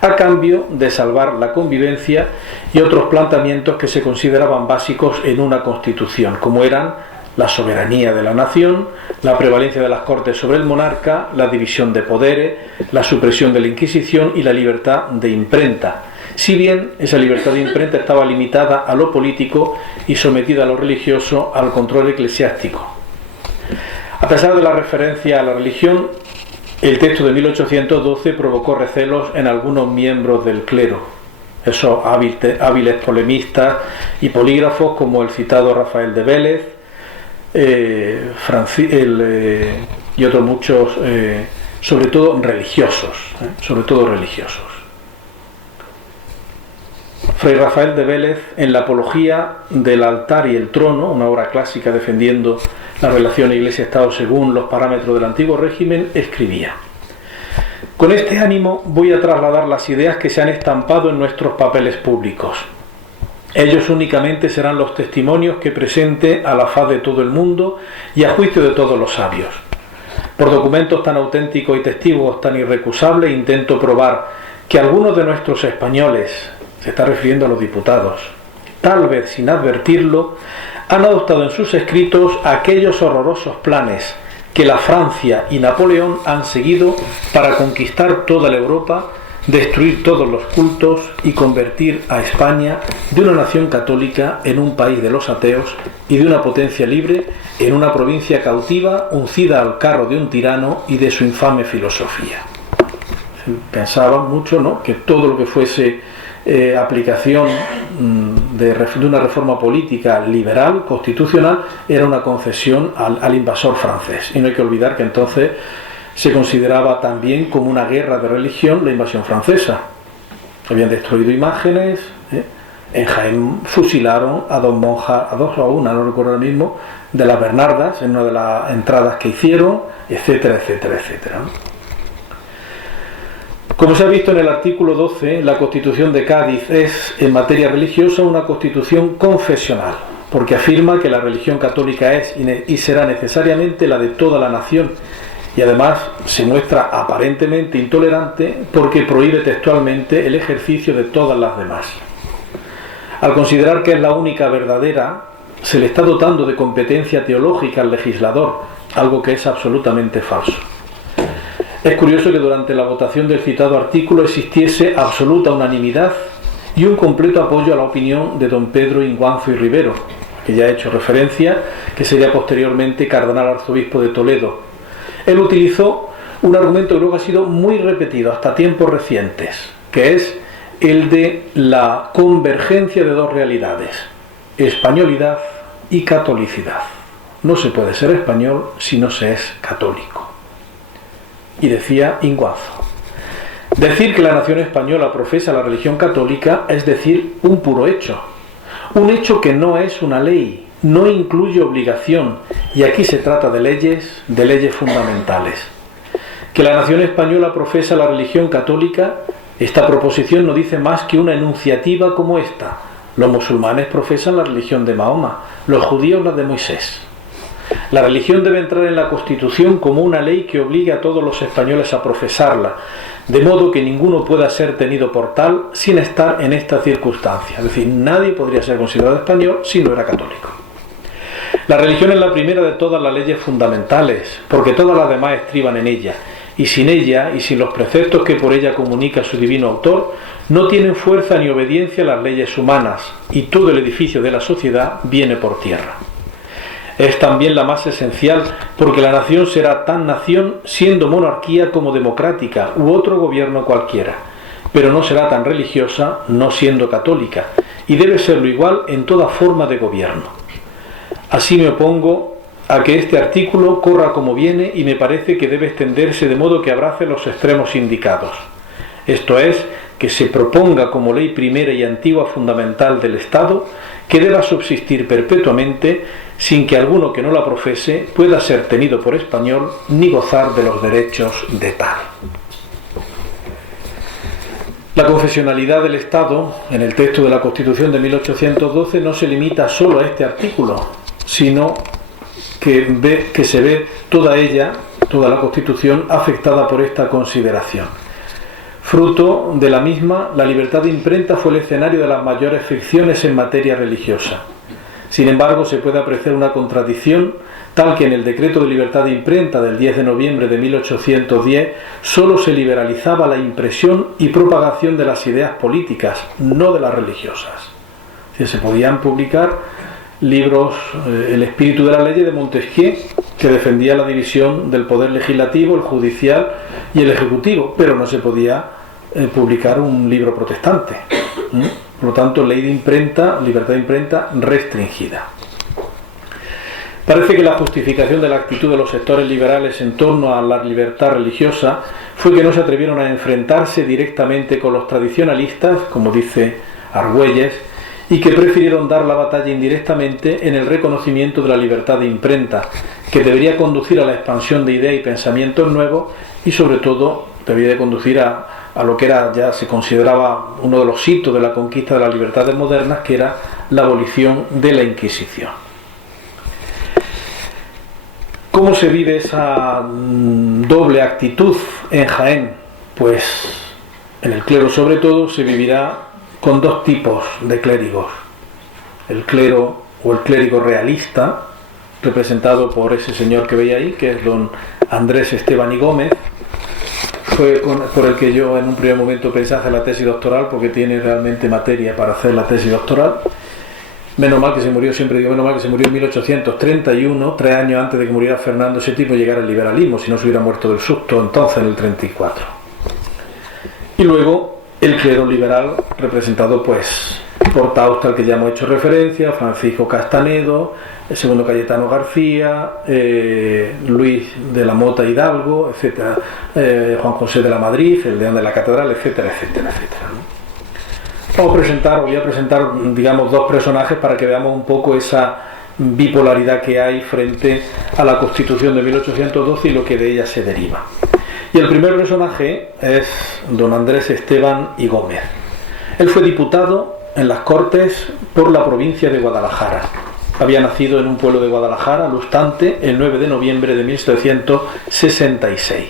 a cambio de salvar la convivencia y otros planteamientos que se consideraban básicos en una constitución, como eran la soberanía de la nación, la prevalencia de las cortes sobre el monarca, la división de poderes, la supresión de la Inquisición y la libertad de imprenta. Si bien esa libertad de imprenta estaba limitada a lo político y sometida a lo religioso al control eclesiástico. A pesar de la referencia a la religión, el texto de 1812 provocó recelos en algunos miembros del clero, esos hábiles polemistas y polígrafos como el citado Rafael de Vélez, y otros muchos, sobre todo religiosos. Fray Rafael de Vélez, en la Apología del altar y el trono, una obra clásica defendiendo la relación Iglesia-Estado según los parámetros del antiguo régimen, escribía: con este ánimo voy a trasladar las ideas que se han estampado en nuestros papeles públicos. Ellos únicamente serán los testimonios que presente a la faz de todo el mundo y a juicio de todos los sabios. Por documentos tan auténticos y testigos tan irrecusables intento probar que algunos de nuestros españoles, se está refiriendo a los diputados, tal vez sin advertirlo, han adoptado en sus escritos aquellos horrorosos planes que la Francia y Napoleón han seguido para conquistar toda la Europa, destruir todos los cultos y convertir a España de una nación católica en un país de los ateos y de una potencia libre en una provincia cautiva uncida al carro de un tirano y de su infame filosofía. Pensaban mucho, ¿no?, que todo lo que fuese aplicación de una reforma política liberal, constitucional, era una concesión al invasor francés. Y no hay que olvidar que entonces se consideraba también como una guerra de religión la invasión francesa. Habían destruido imágenes, en Jaén fusilaron a dos monjas, a dos o a una, no recuerdo ahora mismo, de las Bernardas, en una de las entradas que hicieron, etcétera, etcétera, etcétera. Como se ha visto en el artículo 12, la Constitución de Cádiz es, en materia religiosa, una constitución confesional, porque afirma que la religión católica es y será necesariamente la de toda la nación, y además se muestra aparentemente intolerante porque prohíbe textualmente el ejercicio de todas las demás. Al considerar que es la única verdadera, se le está dotando de competencia teológica al legislador, algo que es absolutamente falso. Es curioso que durante la votación del citado artículo existiese absoluta unanimidad y un completo apoyo a la opinión de don Pedro Inguanzo y Rivero, que ya he hecho referencia, que sería posteriormente cardenal arzobispo de Toledo. Él utilizó un argumento que luego ha sido muy repetido hasta tiempos recientes, que es el de la convergencia de dos realidades, españolidad y catolicidad. No se puede ser español si no se es católico. Y decía Inguanzo: decir que la nación española profesa la religión católica es decir un puro hecho, un hecho que no es una ley, no incluye obligación, y aquí se trata de leyes fundamentales. Que la nación española profesa la religión católica, esta proposición no dice más que una enunciativa como esta: los musulmanes profesan la religión de Mahoma, los judíos la de Moisés. La religión debe entrar en la Constitución como una ley que obligue a todos los españoles a profesarla, de modo que ninguno pueda ser tenido por tal sin estar en esta circunstancia. Es decir, nadie podría ser considerado español si no era católico. La religión es la primera de todas las leyes fundamentales, porque todas las demás estriban en ella, y sin ella y sin los preceptos que por ella comunica su divino autor, no tienen fuerza ni obediencia las leyes humanas, y todo el edificio de la sociedad viene por tierra. Es también la más esencial, porque la nación será tan nación siendo monarquía como democrática u otro gobierno cualquiera, pero no será tan religiosa no siendo católica, y debe serlo igual en toda forma de gobierno. Así me opongo a que este artículo corra como viene y me parece que debe extenderse de modo que abrace los extremos indicados. Esto es, que se proponga como ley primera y antigua fundamental del Estado que deba subsistir perpetuamente sin que alguno que no la profese pueda ser tenido por español ni gozar de los derechos de tal. La confesionalidad del Estado, en el texto de la Constitución de 1812, no se limita solo a este artículo, sino que se ve toda ella, toda la Constitución, afectada por esta consideración. Fruto de la misma, la libertad de imprenta fue el escenario de las mayores fricciones en materia religiosa. Sin embargo, se puede apreciar una contradicción tal que en el decreto de libertad de imprenta del 10 de noviembre de 1810 solo se liberalizaba la impresión y propagación de las ideas políticas, no de las religiosas. Es decir, se podían publicar libros, El espíritu de la ley de Montesquieu, que defendía la división del poder legislativo, el judicial y el ejecutivo, pero no se podía publicar un libro protestante. Por lo tanto, ley de imprenta, libertad de imprenta restringida. Parece que la justificación de la actitud de los sectores liberales en torno a la libertad religiosa fue que no se atrevieron a enfrentarse directamente con los tradicionalistas, como dice Argüelles, y que prefirieron dar la batalla indirectamente en el reconocimiento de la libertad de imprenta, que debería conducir a la expansión de ideas y pensamientos nuevos y sobre todo debería de conducir a lo que era, ya se consideraba uno de los hitos de la conquista de las libertades modernas, que era la abolición de la Inquisición. ¿Cómo se vive esa doble actitud en Jaén? Pues en el clero sobre todo se vivirá con dos tipos de clérigos. El clero o el clérigo realista, representado por ese señor que veía ahí, que es don Andrés Esteban y Gómez. Fue por el que yo en un primer momento pensé hacer la tesis doctoral, porque tiene realmente materia para hacer la tesis doctoral. Menos mal que se murió, siempre digo menos mal que se murió en 1831, 3 años antes de que muriera Fernando VII y llegara el liberalismo, si no se hubiera muerto del susto entonces en el 34. Y luego el clero liberal, representado pues por Tausta, al que ya hemos hecho referencia, Francisco Castanedo, el segundo Cayetano García, Luis de la Mota Hidalgo, etcétera, Juan José de la Madrid, el deán de la Catedral, etcétera, etcétera, etcétera. Voy a presentar, digamos, dos personajes para que veamos un poco esa bipolaridad que hay frente a la Constitución de 1812 y lo que de ella se deriva. Y el primer personaje es don Andrés Esteban y Gómez. Él fue diputado en las Cortes por la provincia de Guadalajara. Había nacido en un pueblo de Guadalajara, Lustante, el 9 de noviembre de 1766.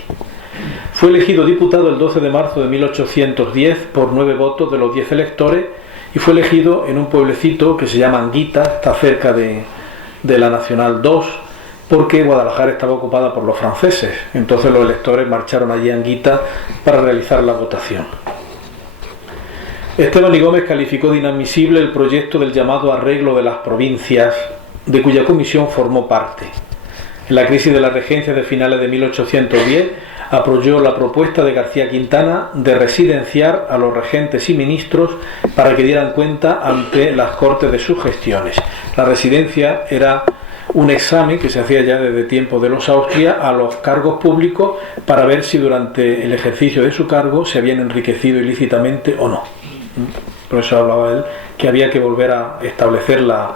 Fue elegido diputado el 12 de marzo de 1810 por 9 votos de los 10 electores y fue elegido en un pueblecito que se llama Anguita, está cerca de la Nacional 2, porque Guadalajara estaba ocupada por los franceses. Entonces los electores marcharon allí a Anguita para realizar la votación. Esteban y Gómez calificó de inadmisible el proyecto del llamado arreglo de las provincias, de cuya comisión formó parte. En la crisis de la regencia de finales de 1810, apoyó la propuesta de García Quintana de residenciar a los regentes y ministros para que dieran cuenta ante las Cortes de sus gestiones. La residencia era un examen que se hacía ya desde tiempos de los Austria a los cargos públicos para ver si durante el ejercicio de su cargo se habían enriquecido ilícitamente o no. Por eso hablaba él que había que volver a establecer la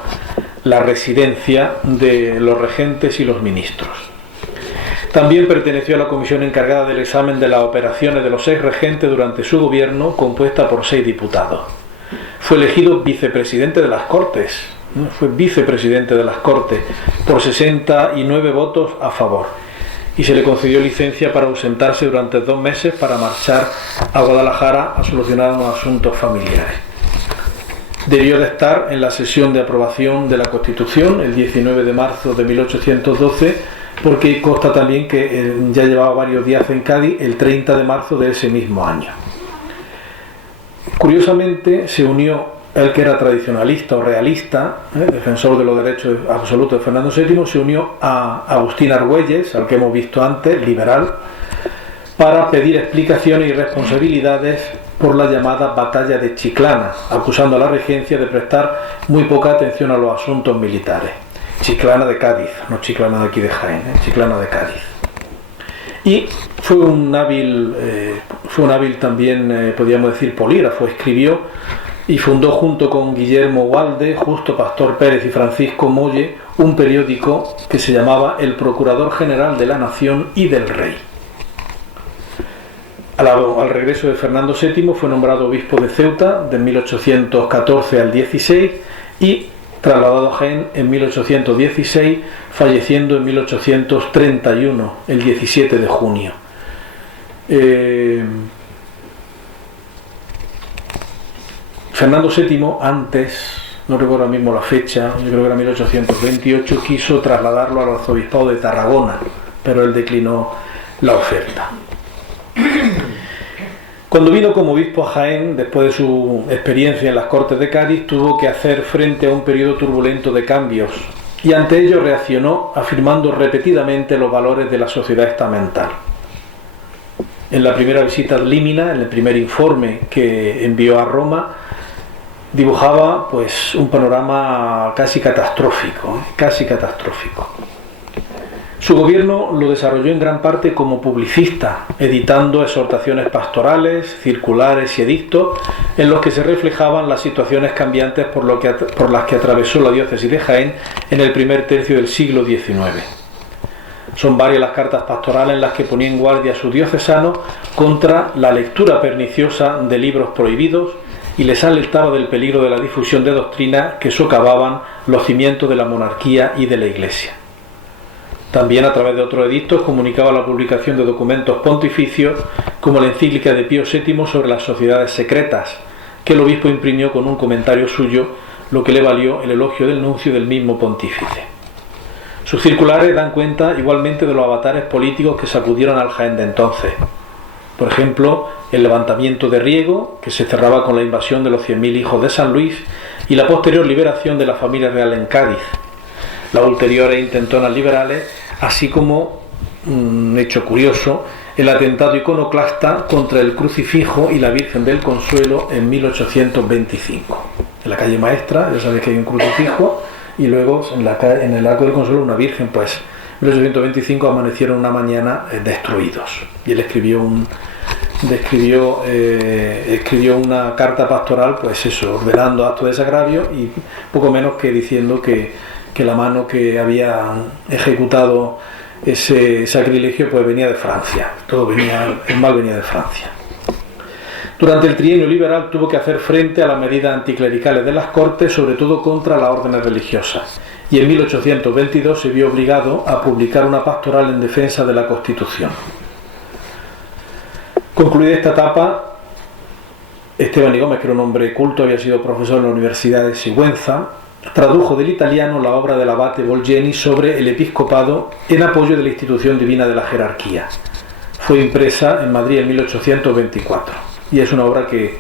residencia de los regentes y los ministros. También perteneció a la comisión encargada del examen de las operaciones de los 6 regentes durante su gobierno, compuesta por 6 diputados. Fue elegido vicepresidente de las Cortes, por 69 votos a favor, y se le concedió licencia para ausentarse durante 2 meses para marchar a Guadalajara a solucionar unos asuntos familiares. Debió de estar en la sesión de aprobación de la Constitución el 19 de marzo de 1812, porque consta también que ya llevaba varios días en Cádiz el 30 de marzo de ese mismo año. Curiosamente se unió el que era tradicionalista o realista, defensor de los derechos absolutos de Fernando VII, se unió a Agustín Argüelles, al que hemos visto antes, liberal, para pedir explicaciones y responsabilidades por la llamada batalla de Chiclana, acusando a la regencia de prestar muy poca atención a los asuntos militares. Chiclana de Cádiz, no Chiclana de aquí de Jaén, Chiclana de Cádiz. Y fue un hábil también, podríamos decir, polígrafo. Escribió y fundó junto con Guillermo Walde, Justo Pastor Pérez y Francisco Molle un periódico que se llamaba El Procurador General de la Nación y del Rey. Al regreso de Fernando VII fue nombrado obispo de Ceuta de 1814 al 16 y trasladado a Jaén en 1816, falleciendo en 1831, el 17 de junio. Fernando VII, antes, no recuerdo ahora mismo la fecha, yo creo que era 1828, quiso trasladarlo al arzobispado de Tarragona, pero él declinó la oferta. Cuando vino como obispo a Jaén, después de su experiencia en las Cortes de Cádiz, tuvo que hacer frente a un periodo turbulento de cambios y ante ello reaccionó afirmando repetidamente los valores de la sociedad estamental. En la primera visita ad limina, en el primer informe que envió a Roma, dibujaba pues un panorama casi catastrófico. Su gobierno lo desarrolló en gran parte como publicista, editando exhortaciones pastorales, circulares y edictos en los que se reflejaban las situaciones cambiantes por las que atravesó la diócesis de Jaén en el primer tercio del siglo XIX. Son varias las cartas pastorales en las que ponía en guardia a su diocesano contra la lectura perniciosa de libros prohibidos y les alertaba del peligro de la difusión de doctrinas que socavaban los cimientos de la monarquía y de la Iglesia. También a través de otros edictos comunicaba la publicación de documentos pontificios como la encíclica de Pío VII sobre las sociedades secretas, que el obispo imprimió con un comentario suyo, lo que le valió el elogio del nuncio del mismo pontífice. Sus circulares dan cuenta igualmente de los avatares políticos que sacudieron al Jaén de entonces. Por ejemplo, el levantamiento de Riego, que se cerraba con la invasión de los 100.000 hijos de San Luis, y la posterior liberación de la familia real en Cádiz. Las ulteriores intentonas liberales, así como, un hecho curioso, el atentado iconoclasta contra el crucifijo y la Virgen del Consuelo en 1825. En la calle Maestra, ya sabéis que hay un crucifijo, y luego en el Arco del Consuelo una Virgen, pues en 1825 amanecieron una mañana destruidos. Y él escribió una carta pastoral, pues eso, ordenando actos de desagravio y poco menos que diciendo que la mano que había ejecutado ese sacrilegio pues venía de Francia. El mal venía de Francia. Durante el trienio liberal tuvo que hacer frente a las medidas anticlericales de las Cortes, sobre todo contra las órdenes religiosas, y en 1822 se vio obligado a publicar una pastoral en defensa de la Constitución. Concluida esta etapa, Esteban y Gómez, que era un hombre culto, había sido profesor en la Universidad de Sigüenza, tradujo del italiano la obra del abate Bolgeni sobre el episcopado en apoyo de la institución divina de la jerarquía. Fue impresa en Madrid en 1824 y es una obra que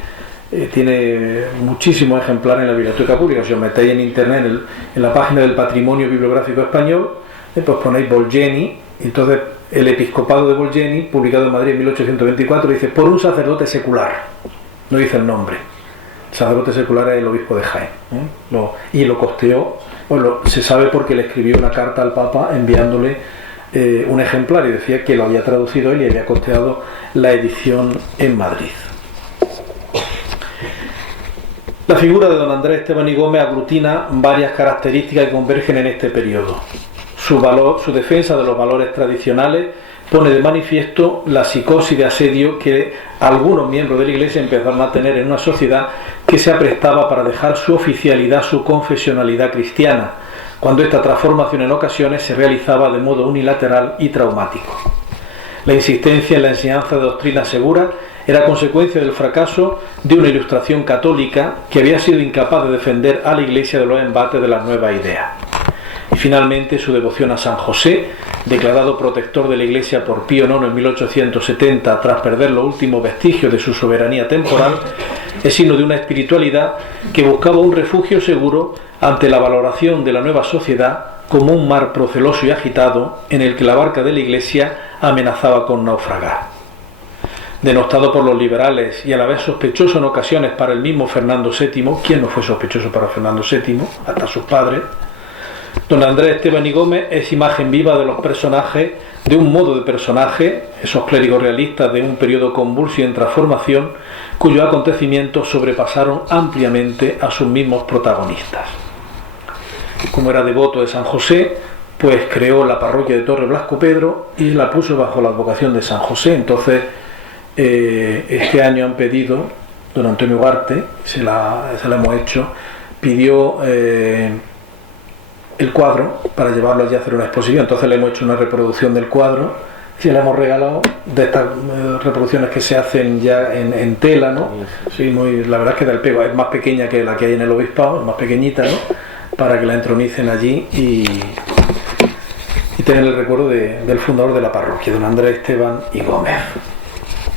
tiene muchísimos ejemplares en la biblioteca pública. Si os metéis en internet, en la página del Patrimonio Bibliográfico Español, pues ponéis Bolgeni, y entonces el episcopado de Bolgeni, publicado en Madrid en 1824, dice por un sacerdote secular, no dice el nombre. El sacerdote secular es el obispo de Jaén, y lo costeó, se sabe porque le escribió una carta al Papa enviándole un ejemplar y decía que lo había traducido él y había costeado la edición en Madrid. La figura de don Andrés Esteban y Gómez aglutina varias características que convergen en este periodo. Su defensa de los valores tradicionales pone de manifiesto la psicosis de asedio que algunos miembros de la Iglesia empezaron a tener en una sociedad que se aprestaba para dejar su oficialidad, su confesionalidad cristiana, cuando esta transformación en ocasiones se realizaba de modo unilateral y traumático. La insistencia en la enseñanza de doctrina segura era consecuencia del fracaso de una ilustración católica que había sido incapaz de defender a la Iglesia de los embates de las nuevas ideas. Y finalmente su devoción a San José, declarado protector de la Iglesia por Pío IX en 1870 tras perder los últimos vestigios de su soberanía temporal, es signo de una espiritualidad que buscaba un refugio seguro ante la valoración de la nueva sociedad como un mar proceloso y agitado en el que la barca de la Iglesia amenazaba con naufragar. Denostado por los liberales y a la vez sospechoso en ocasiones para el mismo Fernando VII, ¿quién no fue sospechoso para Fernando VII? Hasta sus padres. Don Andrés Esteban y Gómez es imagen viva de los personajes, de un modo de personaje, esos clérigos realistas de un periodo convulso y en transformación, cuyos acontecimientos sobrepasaron ampliamente a sus mismos protagonistas. Como era devoto de San José, pues creó la parroquia de Torre Blasco Pedro y la puso bajo la advocación de San José. Entonces, este año han pedido, don Antonio Ugarte, se la hemos hecho, pidió el cuadro para llevarlo allí a hacer una exposición. Entonces le hemos hecho una reproducción del cuadro Sí, le hemos regalado de estas reproducciones que se hacen ya en tela, ¿no? Sí, la verdad es que da el pego. Es más pequeña que la que hay en el obispado, es más pequeñita, ¿no? Para que la entronicen allí y tener el recuerdo del fundador de la parroquia, don Andrés Esteban y Gómez.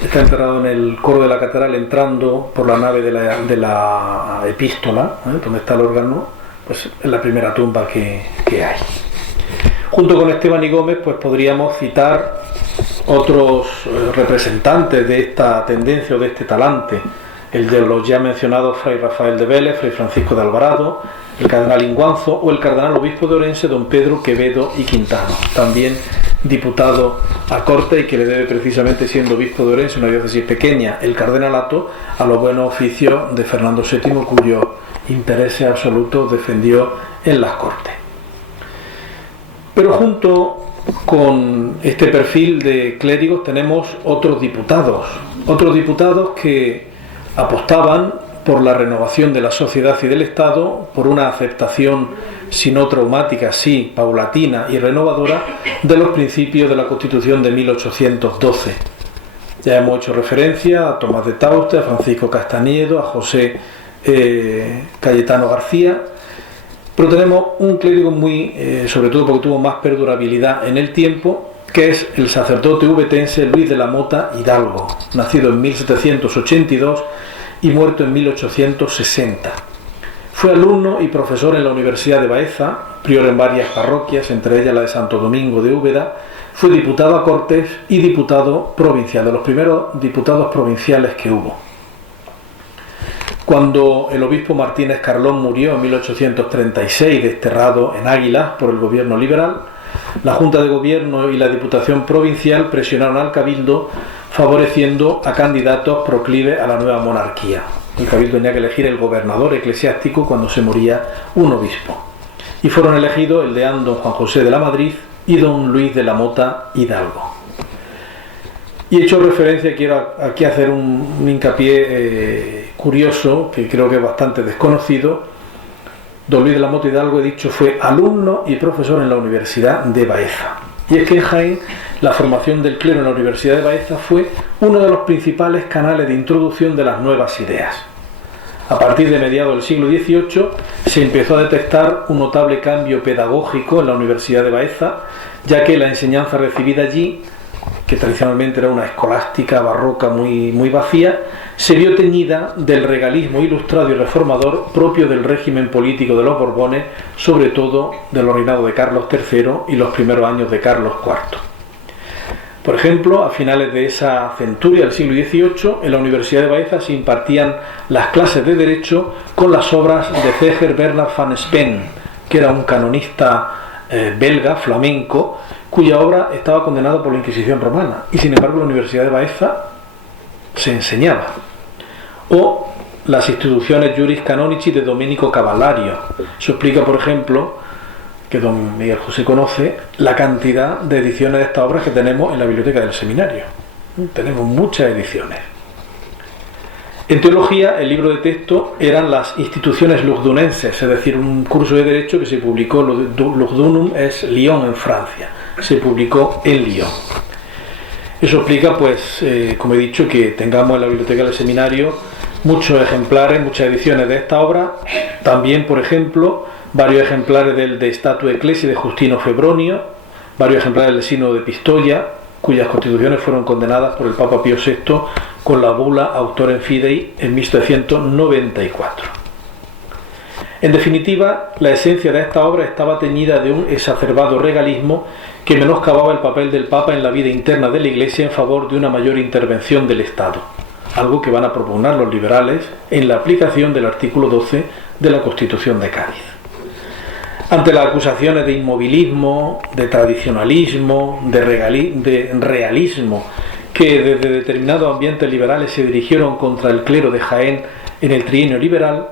Está enterrado en el coro de la catedral, entrando por la nave de la epístola, donde está el órgano, pues es la primera tumba que hay. Junto con Esteban y Gómez, pues podríamos citar otros representantes de esta tendencia o de este talante, el de los ya mencionados Fray Rafael de Vélez, Fray Francisco de Alvarado, el cardenal Inguanzo o el cardenal obispo de Orense, don Pedro Quevedo y Quintano, también diputado a corte y que le debe, precisamente siendo obispo de Orense, una diócesis pequeña, el cardenalato, a los buenos oficios de Fernando VII, cuyos intereses absolutos defendió en las Cortes. Pero junto con este perfil de clérigos tenemos otros diputados que apostaban por la renovación de la sociedad y del Estado, por una aceptación, si no traumática, sí paulatina y renovadora, de los principios de la Constitución de 1812. Ya hemos hecho referencia a Tomás de Tauste, a Francisco Castañedo, a José Cayetano García, pero tenemos un clérigo muy, sobre todo porque tuvo más perdurabilidad en el tiempo, que es el sacerdote ubetense Luis de la Mota Hidalgo, nacido en 1782 y muerto en 1860. Fue alumno y profesor en la Universidad de Baeza, prior en varias parroquias, entre ellas la de Santo Domingo de Úbeda. Fue diputado a Cortes y diputado provincial, de los primeros diputados provinciales que hubo. Cuando el obispo Martínez Carlón murió en 1836, desterrado en Águilas por el gobierno liberal, la Junta de Gobierno y la Diputación Provincial presionaron al Cabildo favoreciendo a candidatos proclives a la nueva monarquía. El Cabildo tenía que elegir el gobernador eclesiástico cuando se moría un obispo. Y fueron elegidos el deán don Juan José de la Madrid y don Luis de la Mota Hidalgo. Y hecho referencia, quiero aquí hacer un hincapié curioso, que creo que es bastante desconocido. Don Luis de la Mota Hidalgo, he dicho, fue alumno y profesor en la Universidad de Baeza. Y es que en Jaén la formación del clero en la Universidad de Baeza fue uno de los principales canales de introducción de las nuevas ideas. A partir de mediados del siglo XVIII se empezó a detectar un notable cambio pedagógico en la Universidad de Baeza, ya que la enseñanza recibida allí, que tradicionalmente era una escolástica barroca muy vacía, se vio teñida del regalismo ilustrado y reformador propio del régimen político de los Borbones, sobre todo de los reinados de Carlos III y los primeros años de Carlos IV. Por ejemplo, a finales de esa centuria del siglo XVIII, en la Universidad de Baeza se impartían las clases de Derecho con las obras de Ceger Bernard van Spen, que era un canonista belga, flamenco, cuya obra estaba condenada por la Inquisición romana, y sin embargo en la Universidad de Baeza se enseñaba. O las instituciones Juris Canonici de Domenico Cavallario. Se explica, por ejemplo, que don Miguel José conoce, la cantidad de ediciones de estas obras que tenemos en la biblioteca del seminario. Tenemos muchas ediciones. En teología, el libro de texto eran las instituciones lugdunenses, es decir, un curso de derecho que se publicó, Lugdunum es Lyon en Francia, se publicó en Lyon. Eso explica, pues, como he dicho, que tengamos en la biblioteca del seminario muchos ejemplares, muchas ediciones de esta obra. También, por ejemplo, varios ejemplares del De Statu Ecclesiae de Justino Febronio, varios ejemplares del Sínodo de Pistoia, cuyas constituciones fueron condenadas por el Papa Pío VI con la bula Autorem Fidei en 1794. En definitiva, la esencia de esta obra estaba teñida de un exacerbado regalismo que menoscababa el papel del Papa en la vida interna de la Iglesia en favor de una mayor intervención del Estado, algo que van a propugnar los liberales en la aplicación del artículo 12 de la Constitución de Cádiz. Ante las acusaciones de inmovilismo, de tradicionalismo, de realismo, que desde determinados ambientes liberales se dirigieron contra el clero de Jaén en el trienio liberal,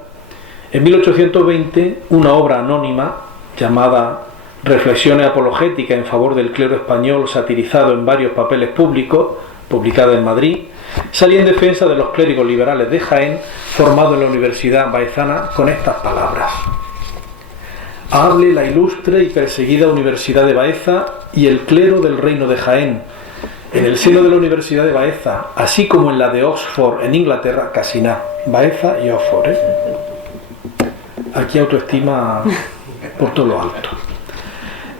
en 1820 una obra anónima llamada Reflexiones apologéticas en favor del clero español satirizado en varios papeles públicos, publicada en Madrid, salía en defensa de los clérigos liberales de Jaén, formado en la Universidad Baezana, con estas palabras: hable la ilustre y perseguida Universidad de Baeza y el clero del reino de Jaén, En el seno de la Universidad de Baeza, así como en la de Oxford en Inglaterra, casi nada. Baeza y Oxford, ¿eh? Aquí autoestima por todo lo alto.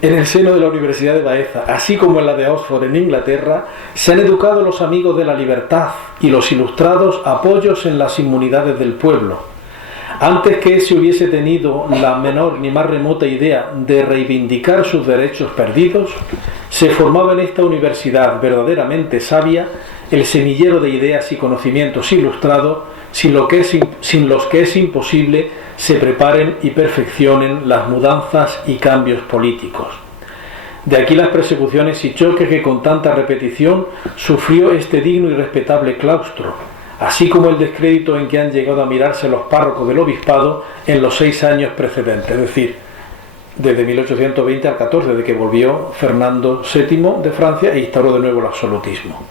En el seno de la Universidad de Baeza, así como en la de Oxford en Inglaterra, se han educado los amigos de la libertad y los ilustrados apoyos en las inmunidades del pueblo. Antes que se hubiese tenido la menor ni más remota idea de reivindicar sus derechos perdidos, se formaba en esta universidad verdaderamente sabia el semillero de ideas y conocimientos ilustrados sin los que es imposible se preparen y perfeccionen las mudanzas y cambios políticos. De aquí las persecuciones y choques que con tanta repetición sufrió este digno y respetable claustro, así como el descrédito en que han llegado a mirarse los párrocos del obispado en los 6 años precedentes, es decir, desde 1820 al 14, de que volvió Fernando VII de Francia e instauró de nuevo el absolutismo.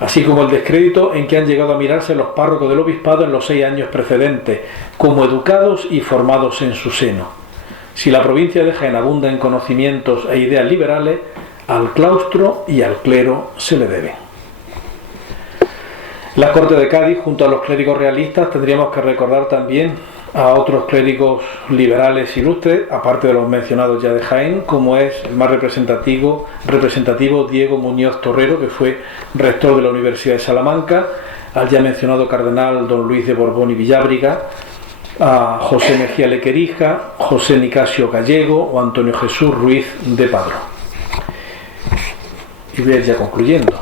Así como el descrédito en que han llegado a mirarse los párrocos del obispado en los 6 años precedentes, como educados y formados en su seno. Si la provincia de Jaén abunda en conocimientos e ideas liberales, al claustro y al clero se le debe. La Corte de Cádiz, junto a los clérigos realistas, tendríamos que recordar también a otros clérigos liberales ilustres, aparte de los mencionados ya de Jaén, como es el más representativo Diego Muñoz Torrero, que fue rector de la Universidad de Salamanca, al ya mencionado cardenal don Luis de Borbón y Villábriga, a José Mejía Lequerija, José Nicasio Gallego o Antonio Jesús Ruiz de Padrón. Y voy a ir ya concluyendo.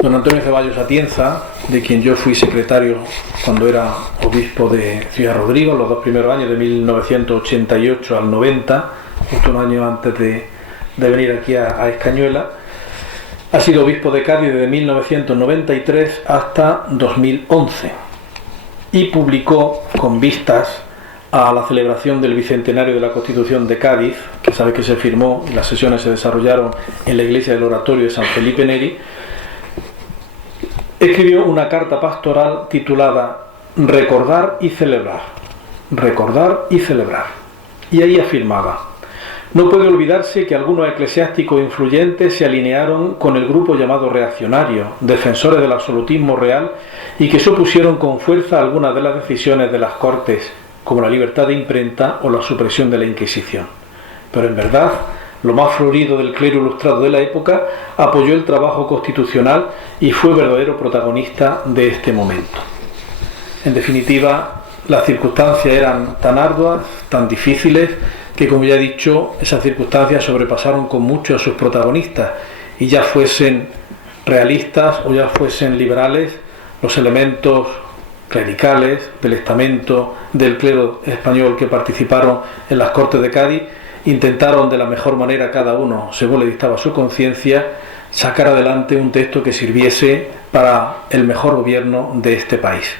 Don Antonio Ceballos Atienza, de quien yo fui secretario cuando era obispo de Ciudad Rodrigo, los 2 primeros años de 1988 al 90, justo un año antes de venir aquí a Escañuela, ha sido obispo de Cádiz desde 1993 hasta 2011 y publicó, con vistas a la celebración del bicentenario de la Constitución de Cádiz, que sabe que se firmó y las sesiones se desarrollaron en la iglesia del Oratorio de San Felipe Neri, escribió una carta pastoral titulada Recordar y celebrar. Recordar y celebrar. Y ahí afirmaba: no puede olvidarse que algunos eclesiásticos influyentes se alinearon con el grupo llamado reaccionario, defensores del absolutismo real, y que se opusieron con fuerza a algunas de las decisiones de las Cortes, como la libertad de imprenta o la supresión de la Inquisición. Pero en verdad, lo más florido del clero ilustrado de la época apoyó el trabajo constitucional y fue verdadero protagonista de este momento. En definitiva, las circunstancias eran tan arduas, tan difíciles, que, como ya he dicho, esas circunstancias sobrepasaron con mucho a sus protagonistas, y ya fuesen realistas o ya fuesen liberales, los elementos clericales del estamento del clero español que participaron en las Cortes de Cádiz intentaron de la mejor manera cada uno, según le dictaba su conciencia, sacar adelante un texto que sirviese para el mejor gobierno de este país.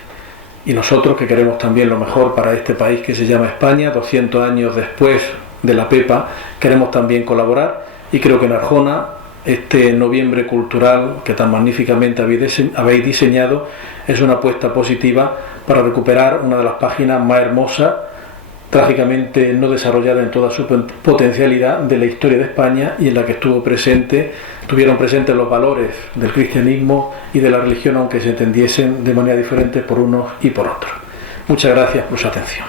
Y nosotros, que queremos también lo mejor para este país que se llama España, 200 años después de la Pepa, queremos también colaborar, y creo que en Arjona este noviembre cultural que tan magníficamente habéis diseñado es una apuesta positiva para recuperar una de las páginas más hermosas, trágicamente no desarrollada en toda su potencialidad, de la historia de España, y en la que estuvieron presentes los valores del cristianismo y de la religión, aunque se entendiesen de manera diferente por unos y por otros. Muchas gracias por su atención.